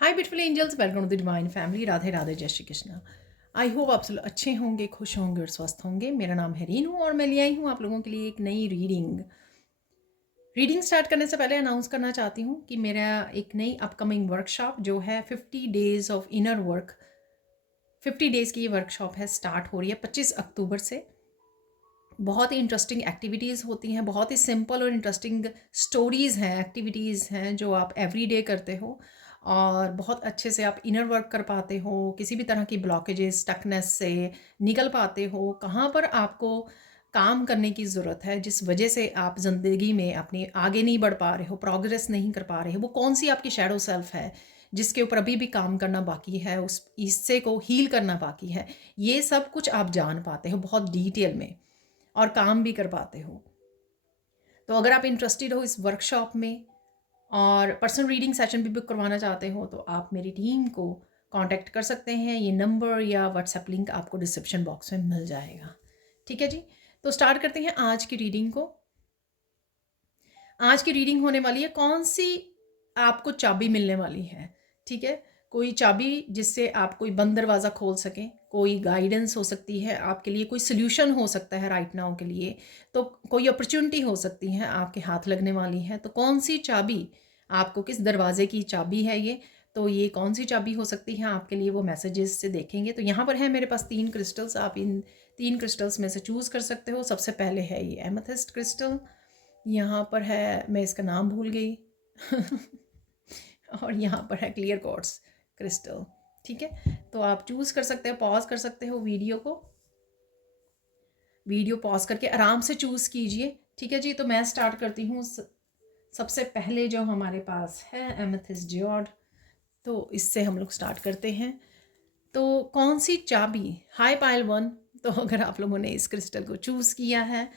Hi beautiful angels, welcome to the divine family. Radhe Radhe, जय Shri Krishna. I hope आप सब अच्छे होंगे, खुश होंगे और स्वस्थ होंगे। मेरा नाम है रीनू और मैं ले आई हूँ आप लोगों के लिए एक नई रीडिंग स्टार्ट करने से पहले अनाउंस करना चाहती हूँ कि मेरा एक नई अपकमिंग वर्कशॉप जो है 50 days of inner work, 50 days की ये वर्कशॉप है, स्टार्ट हो रही है 25 अक्टूबर से। बहुत ही इंटरेस्टिंग एक्टिविटीज़ होती हैं, बहुत ही सिंपल और इंटरेस्टिंग स्टोरीज़ हैं, एक्टिविटीज़ हैं जो आप एवरीडे करते हो और बहुत अच्छे से आप इनर वर्क कर पाते हो, किसी भी तरह की ब्लॉकेजेस स्टकनेस से निकल पाते हो। कहाँ पर आपको काम करने की ज़रूरत है, जिस वजह से आप ज़िंदगी में अपनी आगे नहीं बढ़ पा रहे हो, प्रोग्रेस नहीं कर पा रहे हो, वो कौन सी आपकी शैडो सेल्फ है जिसके ऊपर अभी भी काम करना बाकी है, उस हिस्से को हील करना बाकी है। ये सब कुछ आप जान पाते हो बहुत डिटेल में और काम भी कर पाते हो। तो अगर आप इंटरेस्टेड हो इस वर्कशॉप में और पर्सनल रीडिंग सेशन भी बुक करवाना चाहते हो तो आप मेरी टीम को कांटेक्ट कर सकते हैं। ये नंबर या व्हाट्सएप लिंक आपको डिस्क्रिप्शन बॉक्स में मिल जाएगा। ठीक है जी, तो स्टार्ट करते हैं आज की रीडिंग को। आज की रीडिंग होने वाली है कौन सी आपको चाबी मिलने वाली है। ठीक है, कोई चाबी जिससे आप कोई बंद दरवाज़ा खोल सकें, कोई गाइडेंस हो सकती है आपके लिए, कोई सोल्यूशन हो सकता है राइट नाउ के लिए, तो कोई अपॉर्चुनिटी हो सकती है आपके हाथ लगने वाली है। तो कौन सी चाबी आपको, किस दरवाजे की चाबी है ये, तो ये कौन सी चाबी हो सकती है आपके लिए, वो मैसेजेस से देखेंगे। तो यहाँ पर है मेरे पास 3 क्रिस्टल्स, आप इन 3 क्रिस्टल्स में से चूज़ कर सकते हो। सबसे पहले है ये एमेथिस्ट क्रिस्टल, यहाँ पर है, मैं इसका नाम भूल गई और यहाँ पर है क्लियर क्वार्ट्ज क्रिस्टल। ठीक है, तो आप चूज़ कर सकते हो, पॉज कर सकते हो वीडियो को, वीडियो पॉज करके आराम से चूज़ कीजिए। ठीक है जी, तो मैं स्टार्ट करती हूँ। सबसे पहले जो हमारे पास है एमेथिस्ट जियोड, तो इससे हम लोग स्टार्ट करते हैं। तो कौन सी चाबी, हाई पायल वन, तो अगर आप लोगों ने इस क्रिस्टल को चूज़ किया है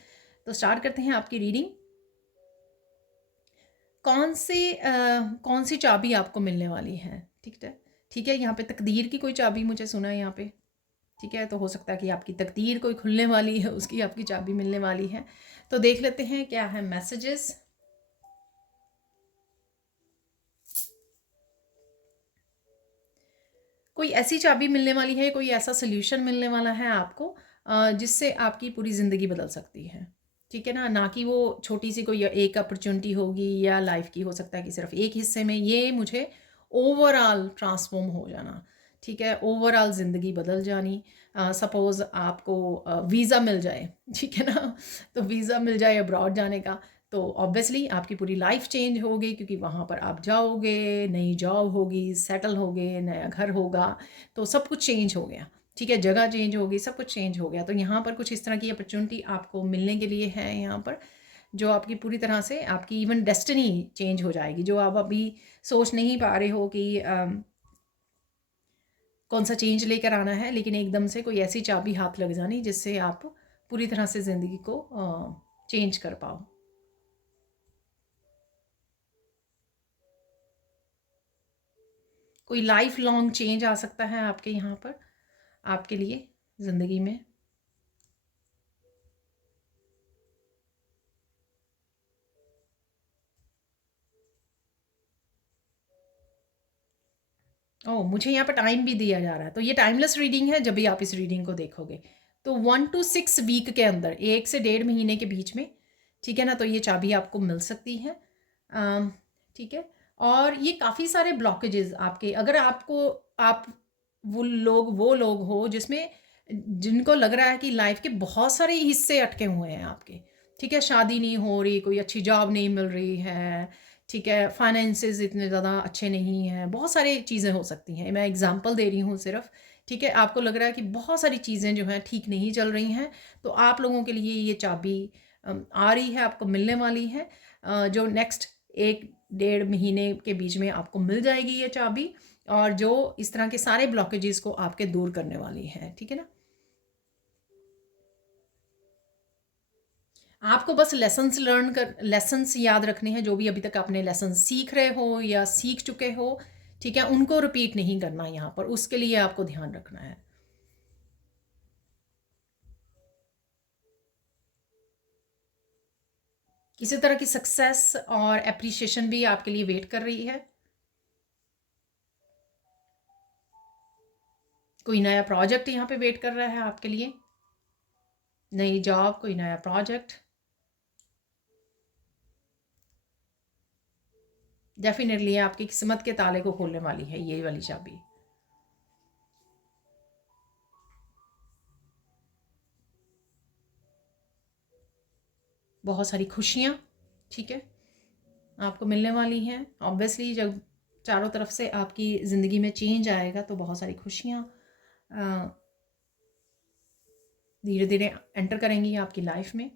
तो स्टार्ट करते हैं आपकी रीडिंग। कौन सी चाबी आपको मिलने वाली है। ठीक है, ठीक है, यहाँ पे तकदीर की कोई चाबी मुझे सुना है यहाँ पे। ठीक है, तो हो सकता है कि आपकी तकदीर कोई खुलने वाली है, उसकी आपकी चाबी मिलने वाली है। तो देख लेते हैं क्या है मैसेजेस। कोई ऐसी चाबी मिलने वाली है, कोई ऐसा सोल्यूशन मिलने वाला है आपको जिससे आपकी पूरी ज़िंदगी बदल सकती है। ठीक है ना कि वो छोटी सी कोई एक अपॉर्चुनिटी होगी या लाइफ की, हो सकता है कि सिर्फ एक हिस्से में, ये मुझे ओवरऑल ट्रांसफॉर्म हो जाना। ठीक है, ओवरऑल ज़िंदगी बदल जानी। सपोज़ आपको वीज़ा मिल जाए, ठीक है ना, तो वीज़ा मिल जाए अब्रॉड जाने का, तो ऑब्वियसली आपकी पूरी लाइफ चेंज होगी, क्योंकि वहाँ पर आप जाओगे, नई जॉब होगी, सेटल होगे, नया घर होगा, तो सब कुछ चेंज हो गया। ठीक है, जगह चेंज होगी, सब कुछ चेंज हो गया। तो यहाँ पर कुछ इस तरह की अपॉर्चुनिटी आपको मिलने के लिए है यहाँ पर, जो आपकी पूरी तरह से आपकी इवन डेस्टिनी चेंज हो जाएगी, जो आप अभी सोच नहीं पा रहे हो कि कौन सा चेंज लेकर आना है, लेकिन एकदम से कोई ऐसी चाबी हाथ लग जानी जिससे आप पूरी तरह से ज़िंदगी को चेंज कर पाओ। कोई लाइफ लॉन्ग चेंज आ सकता है आपके यहाँ पर, आपके लिए ज़िंदगी में। ओह, मुझे यहाँ पर टाइम भी दिया जा रहा है, तो ये टाइमलेस रीडिंग है जब भी आप इस रीडिंग को देखोगे। तो 1 to 6 वीक के अंदर, 1 से 1.5 महीने के बीच में, ठीक है ना, तो ये चाबी आपको मिल सकती है। ठीक है, और ये काफ़ी सारे ब्लॉकेजेस आपके, अगर आपको, आप वो लोग हो जिसमें, जिनको लग रहा है कि लाइफ के बहुत सारे हिस्से अटके हुए हैं आपके। ठीक है, शादी नहीं हो रही, कोई अच्छी जॉब नहीं मिल रही है, ठीक है, फाइनेंसेस इतने ज़्यादा अच्छे नहीं हैं, बहुत सारी चीज़ें हो सकती हैं, मैं एग्जांपल दे रही हूँ सिर्फ। ठीक है, आपको लग रहा है कि बहुत सारी चीज़ें जो हैं ठीक नहीं चल रही हैं, तो आप लोगों के लिए ये चाबी आ रही है, आपको मिलने वाली है। जो नेक्स्ट 1 डेढ़ महीने के बीच में आपको मिल जाएगी ये चाबी, और जो इस तरह के सारे ब्लॉकेजेस को आपके दूर करने वाली है। ठीक है ना, आपको बस लेसन्स याद रखने हैं, जो भी अभी तक आपने लेसन सीख रहे हो या सीख चुके हो। ठीक है, उनको रिपीट नहीं करना यहाँ पर, उसके लिए आपको ध्यान रखना है। किसी तरह की सक्सेस और एप्रिसिएशन भी आपके लिए वेट कर रही है। कोई नया प्रोजेक्ट यहाँ पे वेट कर रहा है आपके लिए, नई जॉब, कोई नया प्रोजेक्ट। डेफिनेटली आपकी किस्मत के ताले को खोलने वाली है ये वाली चाबी। बहुत सारी खुशियाँ, ठीक है, आपको मिलने वाली हैं। ऑब्वियसली जब चारों तरफ से आपकी ज़िंदगी में चेंज आएगा तो बहुत सारी खुशियाँ धीरे धीरे एंटर करेंगी आपकी लाइफ में।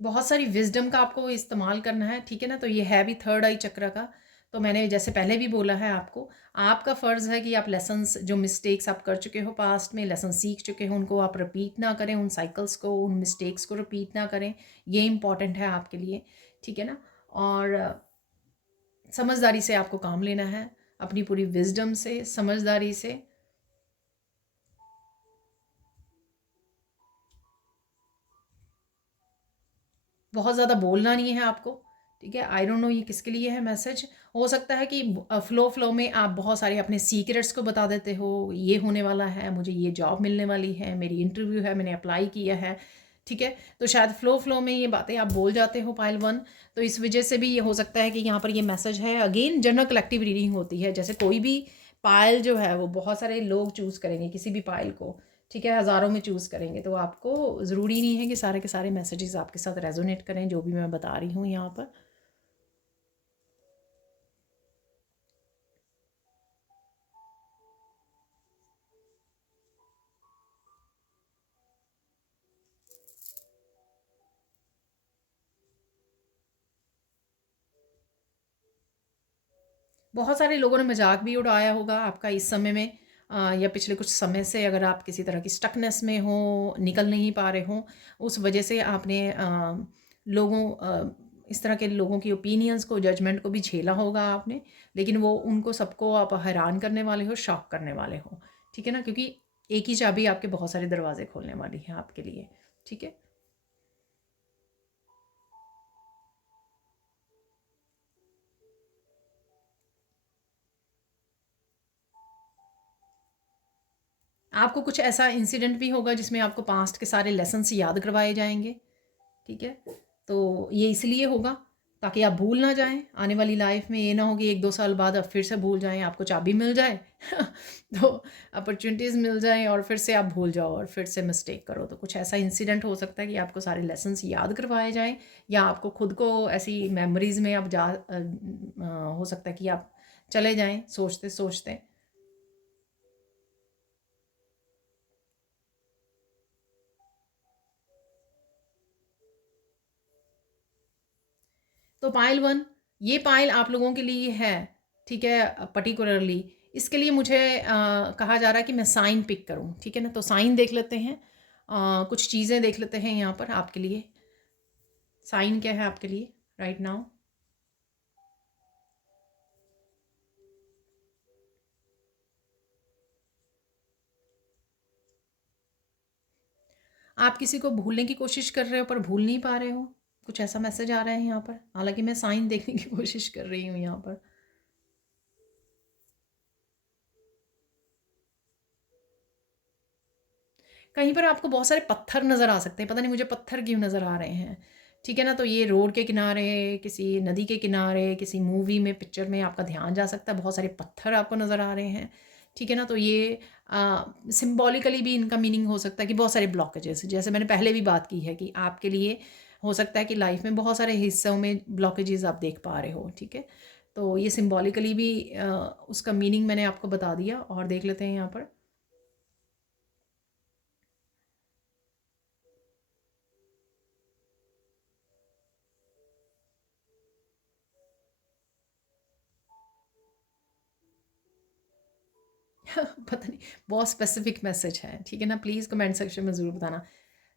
बहुत सारी विज़डम का आपको इस्तेमाल करना है, ठीक है ना। तो ये है भी थर्ड आई चक्र का। तो मैंने जैसे पहले भी बोला है आपको, आपका फ़र्ज़ है कि आप लेसन्स, जो मिस्टेक्स आप कर चुके हो पास्ट में, लेसन सीख चुके हो, उनको आप रिपीट ना करें, उन साइकिल्स को, उन मिस्टेक्स को रिपीट ना करें। ये इम्पॉर्टेंट है आपके लिए, ठीक है ना। और समझदारी से आपको काम लेना है, अपनी पूरी विज़डम से, समझदारी से। बहुत ज़्यादा बोलना नहीं है आपको, ठीक है। आई डोंट नो ये किसके लिए है मैसेज। हो सकता है कि फ़्लो में आप बहुत सारे अपने सीक्रेट्स को बता देते हो, ये होने वाला है, मुझे ये जॉब मिलने वाली है, मेरी इंटरव्यू है, मैंने अप्लाई किया है, ठीक है। तो शायद फ़्लो में ये बातें आप बोल जाते हो पाइल 1। तो इस वजह से भी ये हो सकता है कि यहाँ पर ये मैसेज है। अगेन जनरल कलेक्टिव रीडिंग होती है, जैसे कोई भी पाइल जो है वो बहुत सारे लोग चूज़ करेंगे किसी भी पाइल को, ठीक है, हज़ारों में चूज़ करेंगे। तो आपको ज़रूरी नहीं है कि सारे के सारे मैसेजेस आपके साथ रेजोनेट करें, जो भी मैं बता रही हूँ यहाँ पर। बहुत सारे लोगों ने मजाक भी उड़ाया होगा आपका इस समय में, या पिछले कुछ समय से। अगर आप किसी तरह की स्टकनेस में हो, निकल नहीं पा रहे हो, उस वजह से आपने इस तरह के लोगों की ओपिनियंस को, जजमेंट को भी झेला होगा आपने। लेकिन वो उनको सबको आप हैरान करने वाले हो, शॉक करने वाले हो, ठीक है ना। क्योंकि एक ही चाबी आपके बहुत सारे दरवाजे खोलने वाली है आपके लिए, ठीक है। आपको कुछ ऐसा इंसिडेंट भी होगा जिसमें आपको पास्ट के सारे लेसन्स याद करवाए जाएंगे, ठीक है। तो ये इसलिए होगा ताकि आप भूल ना जाएं आने वाली लाइफ में। ये ना हो कि 1-2 साल बाद आप फिर से भूल जाएं, आपको चाबी मिल जाए तो अपॉर्चुनिटीज़ मिल जाएं और फिर से आप भूल जाओ और फिर से मिस्टेक करो। तो कुछ ऐसा इंसिडेंट हो सकता है कि आपको सारे लेसन्स याद करवाए जाएं, या आपको खुद को ऐसी मेमोरीज़ में आप हो सकता है कि आप चले जाएं सोचते सोचते। तो पाइल 1, ये पाइल आप लोगों के लिए है, ठीक है, पर्टिकुलरली। इसके लिए मुझे कहा जा रहा है कि मैं साइन पिक करूं, ठीक है ना। तो साइन देख लेते हैं, कुछ चीज़ें देख लेते हैं यहाँ पर आपके लिए। साइन क्या है आपके लिए राइट नाउ? आप किसी को भूलने की कोशिश कर रहे हो पर भूल नहीं पा रहे हो, कुछ ऐसा मैसेज आ रहा है यहाँ पर। हालांकि मैं साइन देखने की कोशिश कर रही हूँ यहाँ पर। कहीं पर आपको बहुत सारे पत्थर नज़र आ सकते हैं, पता नहीं मुझे पत्थर क्यों नज़र आ रहे हैं, ठीक है ना। तो ये रोड के किनारे, किसी नदी के किनारे, किसी मूवी में, पिक्चर में आपका ध्यान जा सकता है। बहुत सारे पत्थर आपको नज़र आ रहे हैं, ठीक है ना। तो ये सिम्बॉलिकली भी इनका मीनिंग हो सकता है कि बहुत सारे ब्लॉकेजेस, जैसे मैंने पहले भी बात की है कि आपके लिए हो सकता है कि लाइफ में बहुत सारे हिस्सों में ब्लॉकेजेस आप देख पा रहे हो, ठीक है। तो ये सिम्बॉलिकली भी उसका मीनिंग मैंने आपको बता दिया। और देख लेते हैं यहाँ पर। पता नहीं, बहुत स्पेसिफिक मैसेज है, ठीक है ना। प्लीज़ कमेंट सेक्शन में ज़रूर बताना।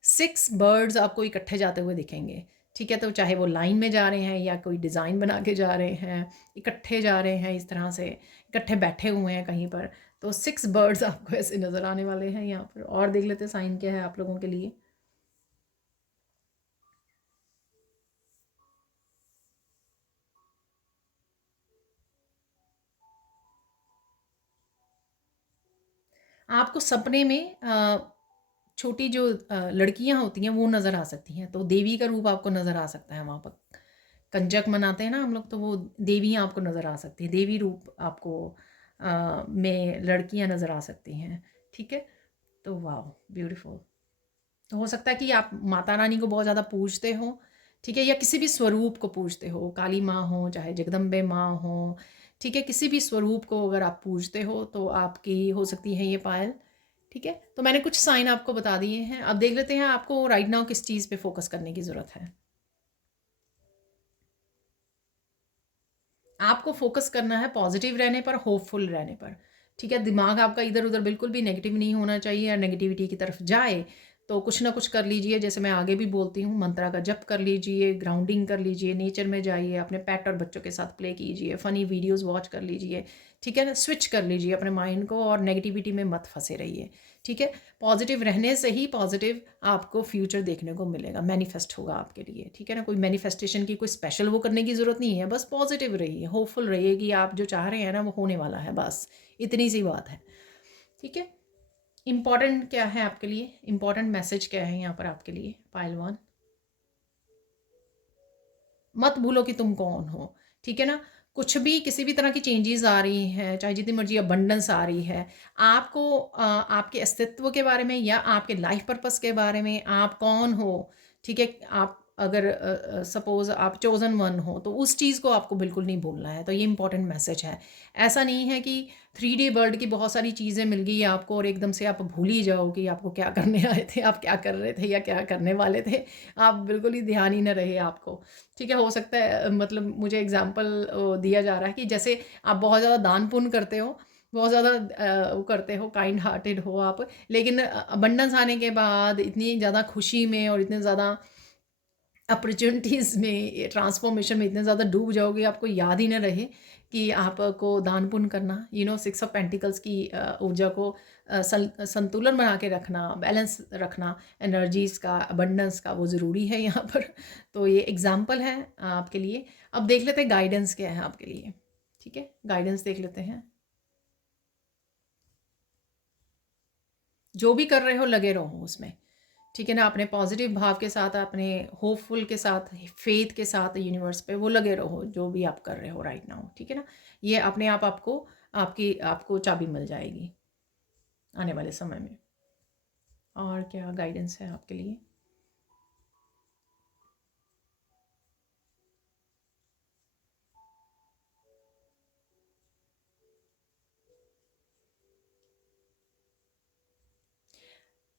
6 बर्ड्स आपको इकट्ठे जाते हुए दिखेंगे, ठीक है। तो चाहे वो लाइन में जा रहे हैं या कोई डिज़ाइन बना के जा रहे हैं, इकट्ठे जा रहे हैं, इस तरह से इकट्ठे बैठे हुए हैं कहीं पर। तो 6 बर्ड्स आपको ऐसे नज़र आने वाले हैं यहाँ पर। और देख लेते हैं साइन क्या है आप लोगों के लिए। आपको सपने में छोटी जो लड़कियाँ होती हैं वो नज़र आ सकती हैं, तो देवी का रूप आपको नज़र आ सकता है वहाँ पर। कंजक मनाते हैं ना हम लोग, तो वो देवियाँ आपको नज़र आ सकती हैं, देवी रूप आपको में लड़कियाँ नज़र आ सकती हैं, ठीक है? तो वाओ! ब्यूटीफुल। तो हो सकता है कि आप माता रानी को बहुत ज़्यादा पूजते हो, ठीक है? या किसी भी स्वरूप को पूजते हो, काली माँ हो, चाहे जगदम्बे माँ हो, ठीक है? किसी भी स्वरूप को अगर आप पूजते हो तो आपकी हो सकती है ये पायल, ठीक है? तो मैंने कुछ साइन आपको बता दिए हैं। अब देख लेते हैं आपको राइट नाउ किस चीज़ पे फ़ोकस करने की ज़रूरत है। आपको फ़ोकस करना है पॉज़िटिव रहने पर, होपफुल रहने पर, ठीक है? दिमाग आपका इधर-उधर बिल्कुल भी नेगेटिव नहीं होना चाहिए या नेगेटिविटी की तरफ जाए, तो कुछ ना कुछ कर लीजिए। जैसे मैं आगे भी बोलती हूँ, मंत्रा का जप कर लीजिए, ग्राउंडिंग कर लीजिए, नेचर में जाइए, अपने पेट और बच्चों के साथ प्ले कीजिए, फ़नी वीडियोज़ वॉच कर लीजिए, ठीक है ना? स्विच कर लीजिए अपने माइंड को और नेगेटिविटी में मत फँसे रहिए, ठीक है? पॉजिटिव रहने से ही पॉजिटिव आपको फ्यूचर देखने को मिलेगा, मैनिफेस्ट होगा आपके लिए, ठीक है ना? कोई मैनिफेस्टेशन की कोई स्पेशल वो करने की ज़रूरत नहीं है, बस पॉजिटिव रहिए, होपफुल रहिए कि आप जो चाह रहे हैं ना वो होने वाला है, बस इतनी सी बात है, ठीक है? इम्पॉर्टेंट क्या है आपके लिए, इम्पॉर्टेंट मैसेज क्या है यहाँ पर आपके लिए पायल वन? मत भूलो कि तुम कौन हो, ठीक है ना? कुछ भी किसी भी तरह की चेंजेस आ रही हैं, चाहे जितनी मर्ज़ी अबंडेंस आ रही है, आपको आपके अस्तित्व के बारे में या आपके लाइफ़ पर्पस के बारे में, आप कौन हो, ठीक है? आप अगर सपोज़ आप चोज़न वन हो, तो उस चीज़ को आपको बिल्कुल नहीं भूलना है, तो ये इम्पोर्टेंट मैसेज है। ऐसा नहीं है कि 3D वर्ल्ड की बहुत सारी चीज़ें मिल गई आपको और एकदम से आप भूल ही जाओ कि आपको क्या करने आए थे, आप क्या कर रहे थे या क्या करने वाले थे। आप बिल्कुल ही ध्यान ही ना रहे आपको। ठीक है, हो सकता है मतलब मुझे एग्ज़ाम्पल दिया जा रहा है कि जैसे आप बहुत ज़्यादा दान पुण्य करते हो, बहुत ज़्यादा वो करते हो, काइंड हार्टेड हो आप, लेकिन अबंडेंस आने के बाद इतनी ज़्यादा खुशी में और इतने ज़्यादा अपॉर्च्युनिटीज़ में, ट्रांसफॉर्मेशन में इतने ज़्यादा डूब जाओगे, आपको याद ही ना रहे कि आपको दान पुण्य करना, सिक्स ऑफ पेंटिकल्स की ऊर्जा को संतुलन बना के रखना, बैलेंस रखना, एनर्जीज़ का, अबंडेंस का, वो ज़रूरी है यहाँ पर। तो ये एग्जाम्पल है आपके लिए। अब देख लेते हैं गाइडेंस क्या है आपके लिए, ठीक है? गाइडेंस देख लेते हैं। जो भी कर रहे हो लगे रहो उसमें, ठीक है ना? अपने पॉजिटिव भाव के साथ, अपने होपफुल के साथ, फेथ के साथ यूनिवर्स पे वो लगे रहो, जो भी आप कर रहे हो राइट नाउ, ठीक है ना? ये अपने आप आपको चाबी मिल जाएगी आने वाले समय में। और क्या गाइडेंस है आपके लिए?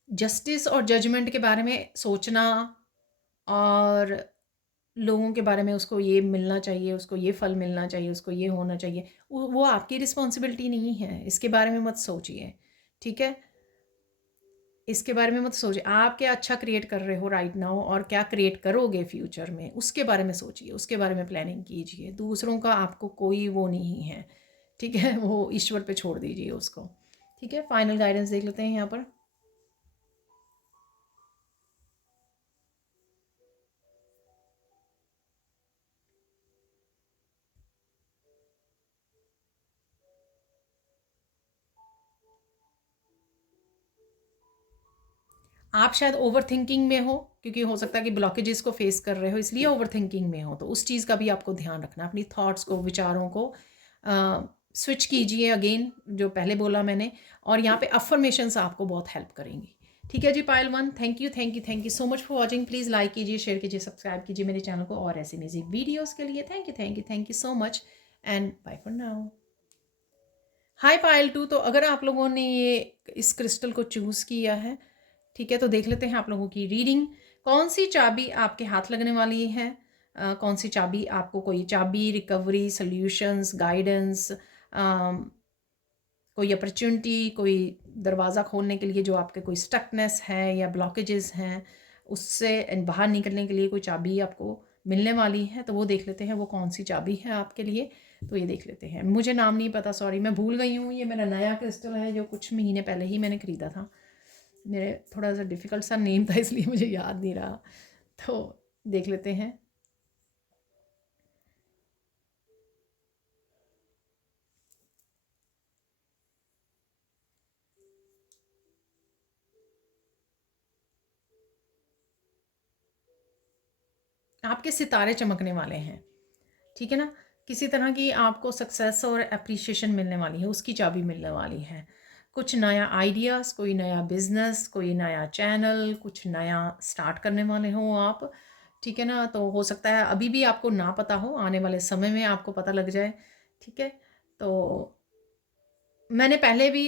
जस्टिस और जजमेंट के बारे में सोचना और लोगों के बारे में, उसको ये मिलना चाहिए, उसको ये फल मिलना चाहिए, उसको ये होना चाहिए, वो आपकी रिस्पॉन्सिबिलिटी नहीं है। इसके बारे में मत सोचिए, ठीक है? इसके बारे में मत सोचिए। आप क्या अच्छा क्रिएट कर रहे हो राइट नाउ और क्या क्रिएट करोगे फ्यूचर में, उसके बारे में सोचिए, उसके बारे में प्लानिंग कीजिए। दूसरों का आपको कोई वो नहीं है, ठीक है? वो ईश्वर पे छोड़ दीजिए उसको, ठीक है? फाइनल गाइडेंस देख लेते हैं यहाँ पर। आप शायद ओवरथिंकिंग में हो, क्योंकि हो सकता है कि ब्लॉकेजेस को फेस कर रहे हो, इसलिए ओवरथिंकिंग में हो, तो उस चीज़ का भी आपको ध्यान रखना है। अपनी थॉट्स को, विचारों को स्विच कीजिए अगेन, जो पहले बोला मैंने, और यहाँ पे अफर्मेशंस आपको बहुत हेल्प करेंगी। ठीक है जी Payal one, thank you thank you thank you so much for watching. Please like कीजिए, शेयर कीजिए, सब्सक्राइब कीजिए मेरे चैनल को और ऐसे म्यूजिक वीडियोज़ के लिए। Thank you thank you thank you so much and bye for now. Hi Payal too, तो अगर आप लोगों ने ये इस क्रिस्टल को चूज़ किया है, ठीक है, तो देख लेते हैं आप लोगों की रीडिंग। कौन सी चाबी आपके हाथ लगने वाली है? कौन सी चाबी आपको, कोई चाबी, रिकवरी, सॉल्यूशंस, गाइडेंस, कोई अपॉर्चुनिटी, कोई दरवाज़ा खोलने के लिए जो आपके कोई स्टकनेस है या ब्लॉकेजेस हैं, उससे बाहर निकलने के लिए कोई चाबी आपको मिलने वाली है, तो वो देख लेते हैं वो कौन सी चाबी है आपके लिए। तो ये देख लेते हैं। मुझे नाम नहीं पता, सॉरी, मैं भूल गई हूँ। ये मेरा नया क्रिस्टल है जो कुछ महीने पहले ही मैंने ख़रीदा था। मेरे थोड़ा सा डिफ़िकल्ट सा नेम था इसलिए मुझे याद नहीं रहा। तो देख लेते हैं। आपके सितारे चमकने वाले हैं, ठीक है ना। किसी तरह की आपको सक्सेस और अप्रिशिएशन मिलने वाली है, उसकी चाबी मिलने वाली है। कुछ नया आइडियाज़, कोई नया बिजनेस, कोई नया चैनल, कुछ नया स्टार्ट करने वाले हो आप, ठीक है ना। तो हो सकता है अभी भी आपको ना पता हो, आने वाले समय में आपको पता लग जाए, ठीक है। तो मैंने पहले भी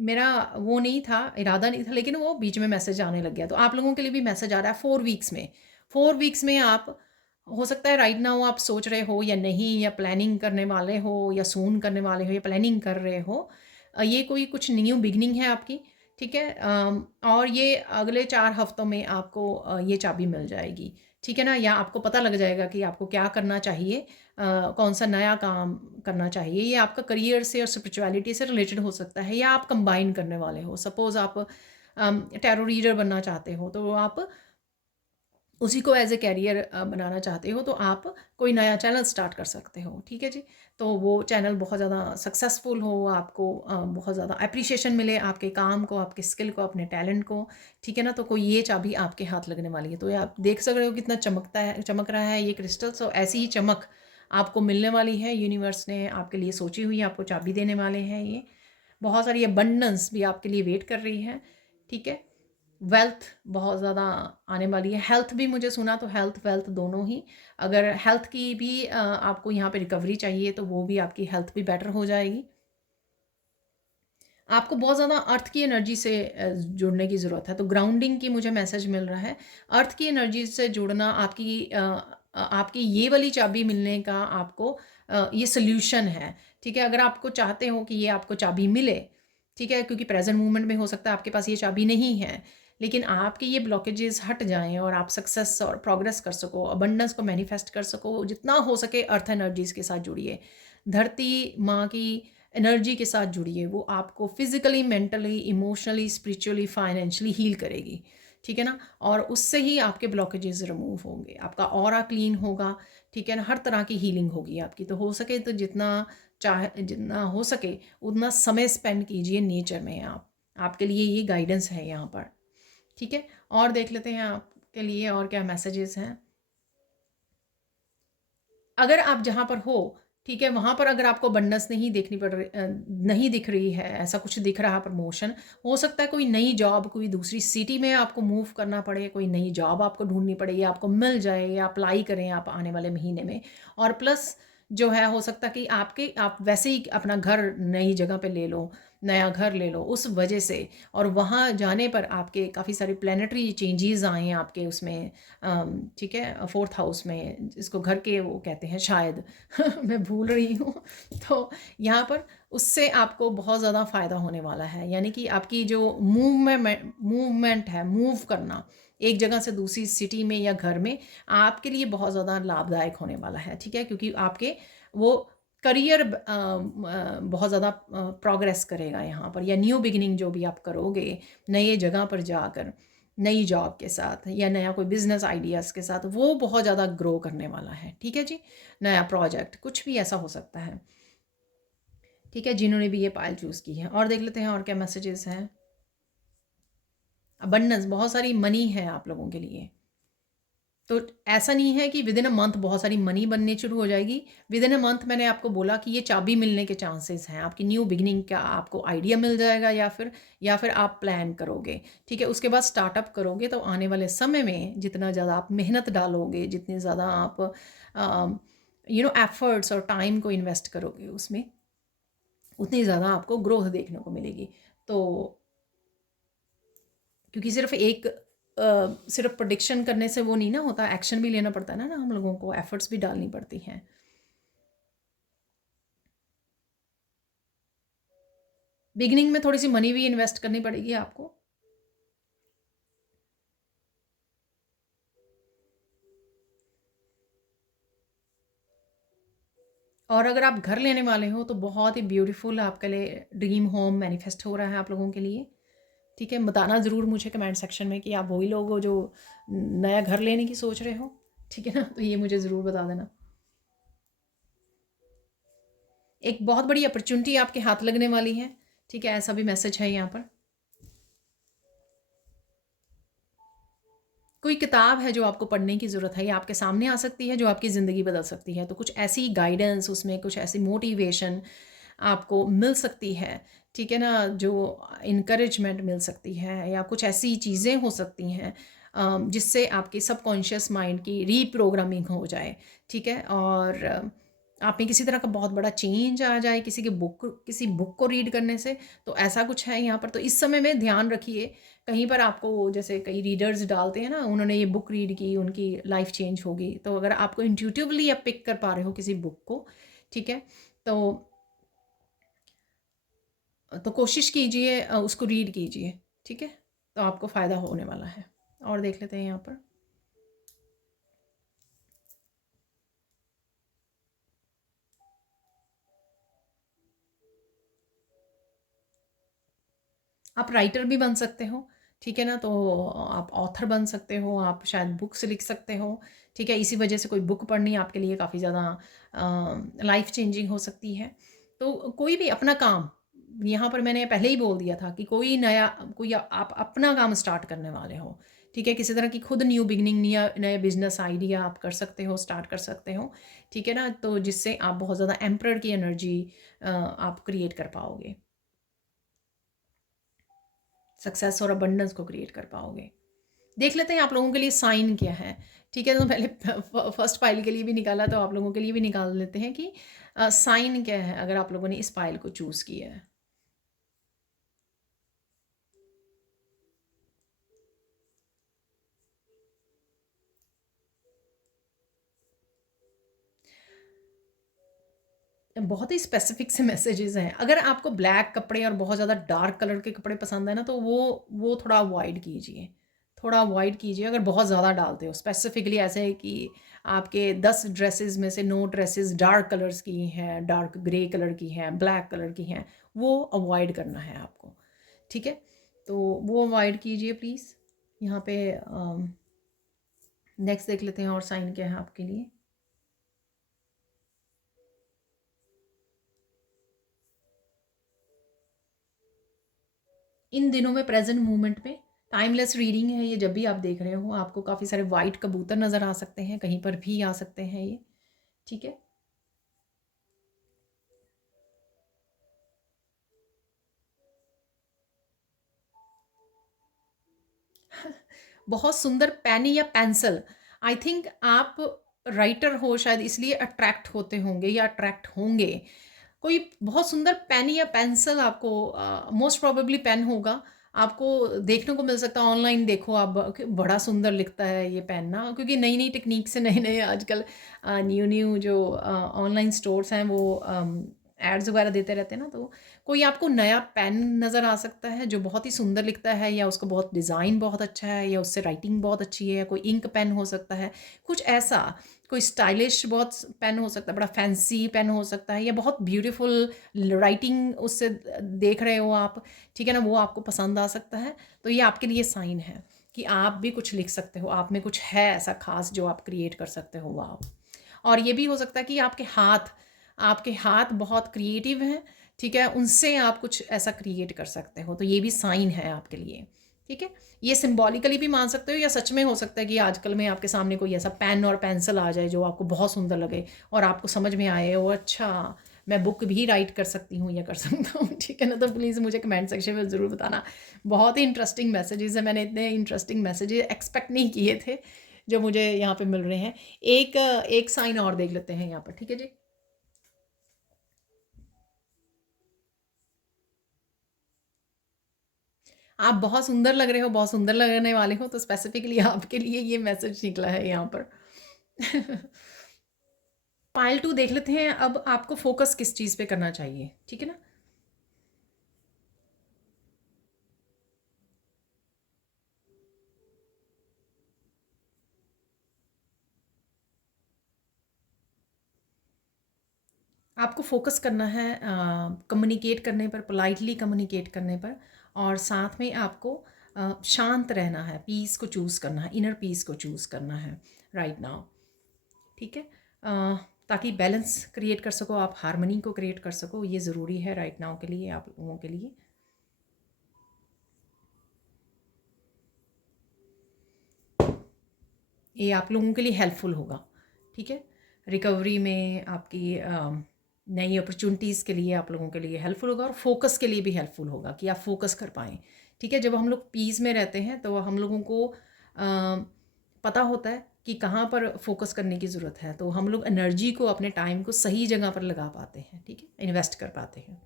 मेरा वो नहीं था, इरादा नहीं था, लेकिन वो बीच में मैसेज आने लग गया। तो आप लोगों के लिए भी मैसेज आ रहा है 4 वीक्स में। 4 वीक्स में आप, हो सकता है राइट नाउ आप सोच रहे हो या नहीं, या प्लानिंग करने वाले हो, या सून करने वाले हो, या प्लानिंग कर रहे हो। ये कोई कुछ न्यू बिगनिंग है आपकी, ठीक है। और ये अगले 4 हफ्तों में आपको ये चाबी मिल जाएगी, ठीक है ना। या आपको पता लग जाएगा कि आपको क्या करना चाहिए, कौन सा नया काम करना चाहिए। ये आपका करियर से और स्पिरिचुअलिटी से रिलेटेड हो सकता है, या आप कंबाइन करने वाले हो। सपोज़ आप टैरो रीडर बनना चाहते हो, तो आप उसी को एज ए कैरियर बनाना चाहते हो, तो आप कोई नया चैनल स्टार्ट कर सकते हो, ठीक है जी। तो वो चैनल बहुत ज़्यादा सक्सेसफुल हो, आपको बहुत ज़्यादा अप्रिशिएशन मिले आपके काम को, आपके स्किल को, अपने टैलेंट को, ठीक है ना। तो कोई ये चाबी आपके हाथ लगने वाली है। तो ये आप देख सक रहे हो कितना चमकता है, चमक रहा है ये क्रिस्टल्स। और ऐसी ही चमक आपको मिलने वाली है, यूनिवर्स ने आपके लिए सोची हुई आपको चाबी देने वाले हैं। ये बहुत सारी अबंडेंस भी आपके लिए वेट कर रही है, ठीक है। वेल्थ बहुत ज़्यादा आने वाली है। हेल्थ भी मुझे सुना, तो हेल्थ वेल्थ दोनों ही। अगर हेल्थ की भी आपको यहाँ पे रिकवरी चाहिए, तो वो भी आपकी हेल्थ भी बेटर हो जाएगी। आपको बहुत ज़्यादा अर्थ की एनर्जी से जुड़ने की ज़रूरत है। तो ग्राउंडिंग की मुझे मैसेज मिल रहा है। अर्थ की एनर्जी से जुड़ना आपकी ये वाली चाबी मिलने का आपको ये सॉल्यूशन है, ठीक है। अगर आपको चाहते हो कि ये आपको चाबी मिले, ठीक है, क्योंकि प्रेजेंट मोमेंट में हो सकता है आपके पास ये चाबी नहीं है, लेकिन आपके ये ब्लॉकेजेस हट जाएँ और आप सक्सेस और प्रोग्रेस कर सको, अबंडेंस को मैनिफेस्ट कर सको, जितना हो सके अर्थ एनर्जीज़ के साथ जुड़िए। धरती माँ की एनर्जी के साथ जुड़िए, वो आपको physically, mentally, emotionally, spiritually, financially heal करेगी, ठीक है ना। और उससे ही आपके ब्लॉकेजेस रिमूव होंगे, आपका ऑरा क्लीन होगा, ठीक है ना। हर तरह की हीलिंग होगी आपकी। तो हो सके तो जितना हो सके उतना समय स्पेंड कीजिए नेचर में। आपके लिए ये गाइडेंस है यहाँ पर, ठीक है। और देख लेते हैं आपके लिए और क्या मैसेजेस हैं। अगर आप जहाँ पर हो, ठीक है, वहाँ पर अगर आपको बंडस नहीं दिख रही है, ऐसा कुछ दिख रहा प्रमोशन, हो सकता है कोई नई जॉब कोई दूसरी सिटी में आपको मूव करना पड़े, कोई नई जॉब आपको ढूंढनी पड़े, या आपको मिल जाए, या अप्लाई करें आप आने वाले महीने में। और प्लस जो है, हो सकता है कि आप वैसे ही अपना घर नई जगह पे ले लो, नया घर ले लो उस वजह से। और वहाँ जाने पर आपके काफ़ी सारे प्लानिटरी चेंजेस आए हैं आपके उसमें, ठीक है, 4th हाउस में, जिसको घर के वो कहते हैं शायद मैं भूल रही हूँ। तो यहाँ पर उससे आपको बहुत ज़्यादा फ़ायदा होने वाला है। यानी कि आपकी जो मूवमेंट है, मूव करना एक जगह से दूसरी सिटी में या घर में, आपके लिए बहुत ज़्यादा लाभदायक होने वाला है, ठीक है। क्योंकि आपके वो करियर बहुत ज़्यादा प्रोग्रेस करेगा यहाँ पर, या न्यू बिगिनिंग जो भी आप करोगे नए जगह पर जाकर, नई जॉब के साथ, या नया कोई बिजनेस आइडियाज़ के साथ, वो बहुत ज़्यादा ग्रो करने वाला है, ठीक है जी। नया प्रोजेक्ट कुछ भी ऐसा हो सकता है, ठीक है, जिन्होंने भी ये पायल चूज़ की है। और देख लेते हैं और क्या मैसेजेस हैं। अबंडेंस, बहुत सारी मनी है आप लोगों के लिए। तो ऐसा नहीं है कि विद इन अ मंथ बहुत सारी मनी बनने शुरू हो जाएगी। विद इन अ मंथ मैंने आपको बोला कि ये चाबी मिलने के चांसेस हैं। आपकी न्यू बिगिनिंग का आपको आइडिया मिल जाएगा, या फिर आप प्लान करोगे, ठीक है। उसके बाद स्टार्टअप करोगे, तो आने वाले समय में जितना ज़्यादा आप मेहनत डालोगे, जितनी ज़्यादा आप एफर्ट्स और टाइम को इन्वेस्ट करोगे उसमें, उतनी ज़्यादा आपको ग्रोथ देखने को मिलेगी। तो क्योंकि सिर्फ प्रोडिक्शन करने से वो नहीं ना होता, एक्शन भी लेना पड़ता है ना हम लोगों को, एफर्ट्स भी डालनी पड़ती हैं। बिगिनिंग में थोड़ी सी मनी भी इन्वेस्ट करनी पड़ेगी आपको। और अगर आप घर लेने वाले हो, तो बहुत ही ब्यूटीफुल आपके लिए ड्रीम होम मैनिफेस्ट हो रहा है आप लोगों के लिए, ठीक है। बताना ज़रूर मुझे कमेंट सेक्शन में कि आप वही लोग हो जो नया घर लेने की सोच रहे हो, ठीक है ना। तो ये मुझे ज़रूर बता देना। एक बहुत बड़ी अपॉर्चुनिटी आपके हाथ लगने वाली है, ठीक है, ऐसा भी मैसेज है यहाँ पर। कोई किताब है जो आपको पढ़ने की ज़रूरत है या आपके सामने आ सकती है जो आपकी ज़िंदगी बदल सकती है, तो कुछ ऐसी गाइडेंस उसमें, कुछ ऐसी मोटिवेशन आपको मिल सकती है, ठीक है ना, जो इनकरेजमेंट मिल सकती है, या कुछ ऐसी चीज़ें हो सकती हैं जिससे आपके सबकॉन्शियस माइंड की रीप्रोग्रामिंग हो जाए, ठीक है, और आप में किसी तरह का बहुत बड़ा चेंज आ जाए किसी बुक को रीड करने से, तो ऐसा कुछ है यहाँ पर। तो इस समय में ध्यान रखिए, कहीं पर आपको जैसे कई रीडर्स डालते हैं ना, उन्होंने ये बुक रीड की, उनकी लाइफ चेंज होगी, तो अगर आपको इंट्यूटिवली आप पिक कर पा रहे हो किसी बुक को, ठीक है, तो कोशिश कीजिए उसको रीड कीजिए, ठीक है, तो आपको फ़ायदा होने वाला है। और देख लेते हैं यहाँ पर। आप राइटर भी बन सकते हो, ठीक है ना, तो आप ऑथर बन सकते हो, आप शायद बुक्स लिख सकते हो, ठीक है, इसी वजह से कोई बुक पढ़नी आपके लिए काफ़ी ज़्यादा लाइफ चेंजिंग हो सकती है। तो कोई भी अपना काम, यहाँ पर मैंने पहले ही बोल दिया था कि कोई आप अपना काम स्टार्ट करने वाले हो, ठीक है, किसी तरह की खुद न्यू बिगनिंग या नया बिजनेस आइडिया आप कर सकते हो, स्टार्ट कर सकते हो, ठीक है ना, तो जिससे आप बहुत ज़्यादा एम्परर की एनर्जी आप क्रिएट कर पाओगे, सक्सेस और अबंडेंस को क्रिएट कर पाओगे। देख लेते हैं आप लोगों के लिए साइन क्या है, ठीक है, तो पहले फर्स्ट पाइल के लिए भी निकाला, तो आप लोगों के लिए भी निकाल लेते हैं कि साइन क्या है अगर आप लोगों ने इस पाइल को चूज़ किया है। बहुत ही स्पेसिफिक से मैसेजेस हैं। अगर आपको ब्लैक कपड़े और बहुत ज़्यादा डार्क कलर के कपड़े पसंद है ना, तो वो थोड़ा अवॉइड कीजिए, थोड़ा अवॉइड कीजिए अगर बहुत ज़्यादा डालते हो। स्पेसिफिकली ऐसे है कि आपके 10 ड्रेसेस में से 9 ड्रेसेस डार्क कलर्स की हैं, डार्क ग्रे कलर की हैं, ब्लैक कलर की हैं, वो अवॉइड करना है आपको, ठीक है, तो वो अवॉइड कीजिए प्लीज़। यहाँ पे नेक्स्ट देख लेते हैं और साइन क्या है आपके लिए। इन दिनों में प्रेजेंट मोमेंट में टाइमलेस रीडिंग है ये, जब भी आप देख रहे हो आपको काफ़ी सारे वाइट कबूतर नज़र आ सकते हैं, कहीं पर भी आ सकते हैं ये, ठीक है। बहुत सुंदर पेन या पेंसिल, आई थिंक आप राइटर हो शायद, इसलिए अट्रैक्ट होते होंगे या अट्रैक्ट होंगे। कोई बहुत सुंदर पेन या पेंसिल आपको, मोस्ट प्रोबेबली पेन होगा, आपको देखने को मिल सकता है। ऑनलाइन देखो आप, बड़ा सुंदर लिखता है ये पेन ना, क्योंकि नई नई टेक्निक से नए नए आजकल न्यू न्यू जो ऑनलाइन स्टोर्स हैं वो एड्स वगैरह देते रहते हैं ना, तो कोई आपको नया पेन नज़र आ सकता है जो बहुत ही सुंदर लिखता है, या उसका बहुत डिज़ाइन बहुत अच्छा है, या उससे राइटिंग बहुत अच्छी है, या कोई इंक पेन हो सकता है, कुछ ऐसा, कोई स्टाइलिश बहुत पेन हो सकता है, बड़ा फैंसी पेन हो सकता है, या बहुत ब्यूटीफुल राइटिंग उससे देख रहे हो आप, ठीक है ना, वो आपको पसंद आ सकता है। तो ये आपके लिए साइन है कि आप भी कुछ लिख सकते हो, आप में कुछ है ऐसा खास जो आप क्रिएट कर सकते हो, वाह। और ये भी हो सकता है कि आपके हाथ बहुत क्रिएटिव हैं, ठीक है, उनसे आप कुछ ऐसा क्रिएट कर सकते हो, तो ये भी साइन है आपके लिए, ठीक है। ये सिंबॉलिकली भी मान सकते हो, या सच में हो सकता है कि आजकल में आपके सामने कोई ऐसा पेन और पेंसिल आ जाए जो आपको बहुत सुंदर लगे, और आपको समझ में आए ओ अच्छा, मैं बुक भी राइट कर सकती हूँ या कर सकता हूँ, ठीक है ना, तो प्लीज़ मुझे कमेंट सेक्शन में ज़रूर बताना। बहुत ही इंटरेस्टिंग मैसेजेस है, मैंने इतने इंटरेस्टिंग मैसेजेस एक्सपेक्ट नहीं किए थे जो मुझे यहाँ पे मिल रहे हैं। एक एक साइन और देख लेते हैं यहाँ पर, ठीक है जी। आप बहुत सुंदर लग रहे हो, बहुत सुंदर लगने वाले हो, तो स्पेसिफिकली आपके लिए ये मैसेज निकला है यहाँ पर। पाइल 2 देख लेते हैं, अब आपको फोकस किस चीज़ पे करना चाहिए, ठीक है ना। आपको फोकस करना है कम्युनिकेट करने पर, पोलाइटली कम्युनिकेट करने पर, और साथ में आपको शांत रहना है, पीस को चूज़ करना है, इनर पीस को चूज़ करना है राइट नाउ, ठीक है, ताकि बैलेंस क्रिएट कर सको, आप हारमनी को क्रिएट कर सको, ये ज़रूरी है राइट नाउ के लिए, आप लोगों के लिए। ये आप लोगों के लिए हेल्पफुल होगा, ठीक है। रिकवरी में आपकी नई अपॉर्चुनिटीज़ के लिए आप लोगों के लिए हेल्पफुल होगा, और फोकस के लिए भी हेल्पफुल होगा कि आप फोकस कर पाएँ, ठीक है। जब हम लोग पीस में रहते हैं तो हम लोगों को पता होता है कि कहाँ पर फोकस करने की ज़रूरत है, तो हम लोग एनर्जी को, अपने टाइम को सही जगह पर लगा पाते हैं, ठीक है, इन्वेस्ट कर पाते हैं।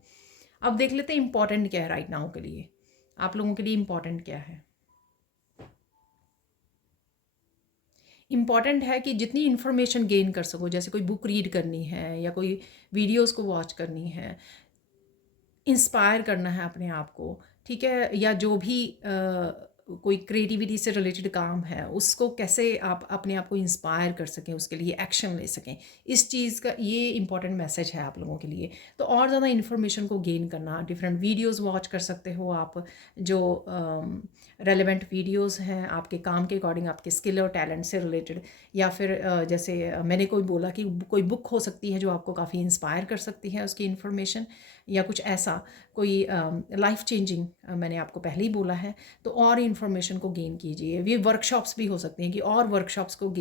अब देख लेते हैं इम्पॉर्टेंट क्या है राइट नाउ के लिए, आप लोगों के लिए इम्पॉर्टेंट क्या है। इम्पॉर्टेंट है कि जितनी इन्फॉर्मेशन गेन कर सको, जैसे कोई बुक रीड करनी है या कोई वीडियोस को वॉच करनी है, इंस्पायर करना है अपने आप को, ठीक है, या जो भी कोई क्रिएटिविटी से रिलेटेड काम है उसको कैसे आप अपने आप को इंस्पायर कर सकें, उसके लिए एक्शन ले सकें, इस चीज़ का ये इंपॉर्टेंट मैसेज है आप लोगों के लिए। तो और ज़्यादा इन्फॉर्मेशन को गेन करना, डिफरेंट वीडियोस वॉच कर सकते हो आप, जो रेलेवेंट वीडियोस हैं आपके काम के अकॉर्डिंग, आपके स्किल और टैलेंट से रिलेटेड, या फिर जैसे मैंने कोई बोला कि कोई बुक हो सकती है जो आपको काफ़ी इंस्पायर कर सकती है उसकी इन्फॉर्मेशन, या कुछ ऐसा कोई लाइफ चेंजिंग, मैंने आपको पहले ही बोला है। तो और इन्फॉर्मेशन को गेन कीजिए, ये वर्कशॉप्स भी हो सकती हैं कि और वर्कशॉप्स को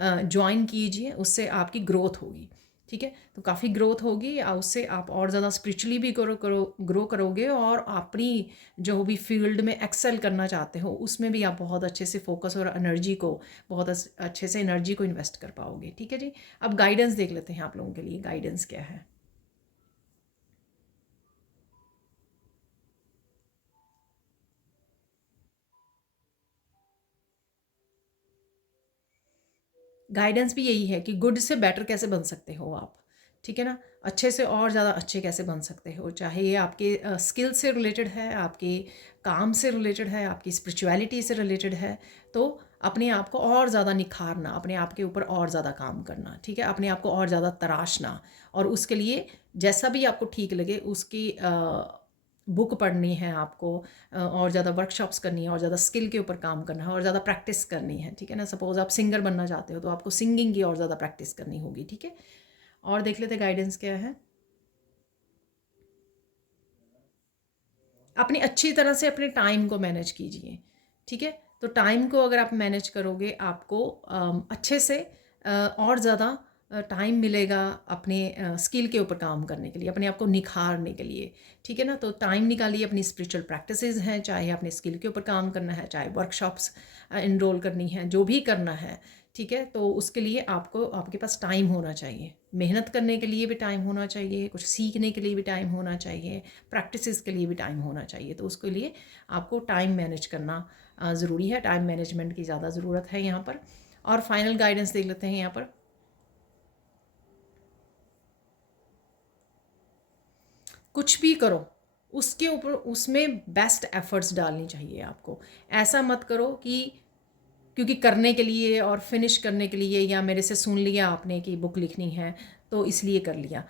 ज्वाइन कीजिए, उससे आपकी ग्रोथ होगी, ठीक है। तो काफ़ी ग्रोथ होगी, उससे आप और ज़्यादा स्पिरिचुअली भी ग्रो करोगे, और अपनी जो भी फील्ड में एक्सेल करना चाहते हो उसमें भी आप बहुत अच्छे से फोकस और एनर्जी को, बहुत अच्छे से एनर्जी को इन्वेस्ट कर पाओगे, ठीक है जी। अब गाइडेंस देख लेते हैं आप लोगों के लिए, गाइडेंस क्या है। गाइडेंस भी यही है कि गुड से बेटर कैसे बन सकते हो आप, ठीक है ना, अच्छे से और ज़्यादा अच्छे कैसे बन सकते हो, चाहे ये आपके स्किल से रिलेटेड है, आपके काम से रिलेटेड है, आपकी स्पिरिचुअलिटी से रिलेटेड है। तो अपने आप को और ज़्यादा निखारना, अपने आप के ऊपर और ज़्यादा काम करना, ठीक है, अपने आप को और ज़्यादा तराशना, और उसके लिए जैसा भी आपको ठीक लगे उसकी बुक पढ़नी है आपको, और ज़्यादा वर्कशॉप्स करनी है, और ज़्यादा स्किल के ऊपर काम करना है, और ज़्यादा प्रैक्टिस करनी है, ठीक है ना। सपोज़ आप सिंगर बनना चाहते हो तो आपको सिंगिंग की और ज़्यादा प्रैक्टिस करनी होगी, ठीक है। और देख लेते गाइडेंस क्या है। अपनी अच्छी तरह से अपने टाइम को मैनेज कीजिए, ठीक है। तो टाइम को अगर आप मैनेज करोगे, आपको अच्छे से और ज़्यादा टाइम मिलेगा अपने स्किल के ऊपर काम करने के लिए, अपने आप को निखारने के लिए, ठीक है ना। तो टाइम निकालिए, अपनी स्पिरिचुअल प्रैक्टिसेस हैं, चाहे अपने स्किल के ऊपर काम करना है, चाहे वर्कशॉप्स इनरोल करनी है, जो भी करना है, ठीक है। तो उसके लिए आपको, आपके पास टाइम होना चाहिए, मेहनत करने के लिए भी टाइम होना चाहिए, कुछ सीखने के लिए भी टाइम होना चाहिए, प्रैक्टिसेस के लिए भी टाइम होना चाहिए। तो उसके लिए आपको टाइम मैनेज करना ज़रूरी है, टाइम मैनेजमेंट की ज़्यादा ज़रूरत है यहाँ पर। और फाइनल गाइडेंस देख लेते हैं यहाँ पर। कुछ भी करो, उसके ऊपर, उसमें बेस्ट एफर्ट्स डालनी चाहिए आपको। ऐसा मत करो कि क्योंकि करने के लिए और फिनिश करने के लिए, या मेरे से सुन लिया आपने कि बुक लिखनी है तो इसलिए कर लिया,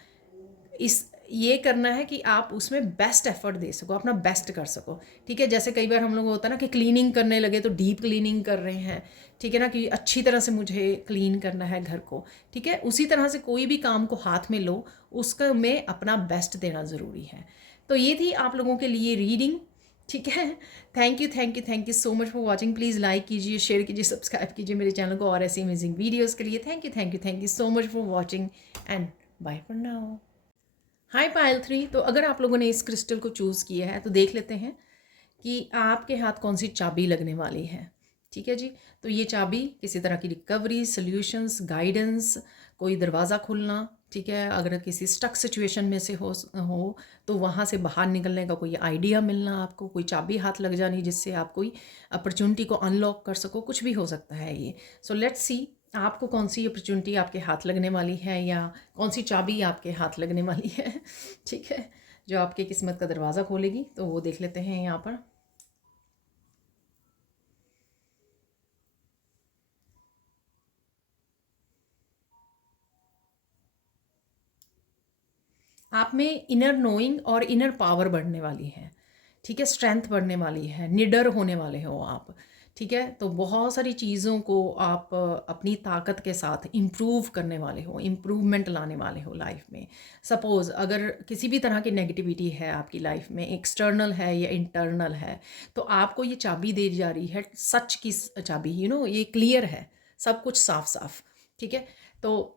इस ये करना है कि आप उसमें बेस्ट एफर्ट दे सको, अपना बेस्ट कर सको, ठीक है। जैसे कई बार हम लोग होता है ना कि क्लीनिंग करने लगे तो डीप क्लीनिंग कर रहे हैं, ठीक है ना, कि अच्छी तरह से मुझे क्लीन करना है घर को, ठीक है। उसी तरह से कोई भी काम को हाथ में लो, उसका में अपना बेस्ट देना ज़रूरी है। तो ये थी आप लोगों के लिए रीडिंग, ठीक है। Thank you, thank you, thank you so much for watching. Please like कीजिए, शेयर कीजिए, सब्सक्राइब कीजिए मेरे चैनल को और ऐसी अमेजिंग वीडियोज़ के लिए। Thank you, thank you, thank you so much for watching, and bye for now. Hi Payal 3। तो अगर आप लोगों ने इस क्रिस्टल को चूज़ किया है तो देख लेते हैं कि आपके हाथ कौन सी चाबी लगने वाली है, ठीक है जी। तो ये चाबी किसी तरह की रिकवरी, सॉल्यूशंस, गाइडेंस, कोई दरवाज़ा खुलना, ठीक है, अगर किसी स्टक सिचुएशन में से हो तो वहाँ से बाहर निकलने का कोई आइडिया मिलना, आपको कोई चाबी हाथ लग जानी जिससे आप कोई अपॉर्चुनिटी को अनलॉक कर सको, कुछ भी हो सकता है ये। सो लेट्स सी आपको कौन सी अपॉर्चुनिटी आपके हाथ लगने वाली है, या कौन सी चाबी आपके हाथ लगने वाली है ठीक है, जो आपकी किस्मत का दरवाज़ा खोलेगी। तो वो देख लेते हैं यहाँ पर। आप में इनर नोइंग और इनर पावर बढ़ने वाली है, ठीक है, स्ट्रेंथ बढ़ने वाली है, निडर होने वाले हो आप, ठीक है। तो बहुत सारी चीज़ों को आप अपनी ताकत के साथ इम्प्रूव करने वाले हो, इम्प्रूवमेंट लाने वाले हो लाइफ में। सपोज़ अगर किसी भी तरह की नेगेटिविटी है आपकी लाइफ में, एक्सटर्नल है या इंटरनल है, तो आपको ये चाबी दी जा रही है, सच की चाबी, ये क्लियर है, सब कुछ साफ साफ, ठीक है। तो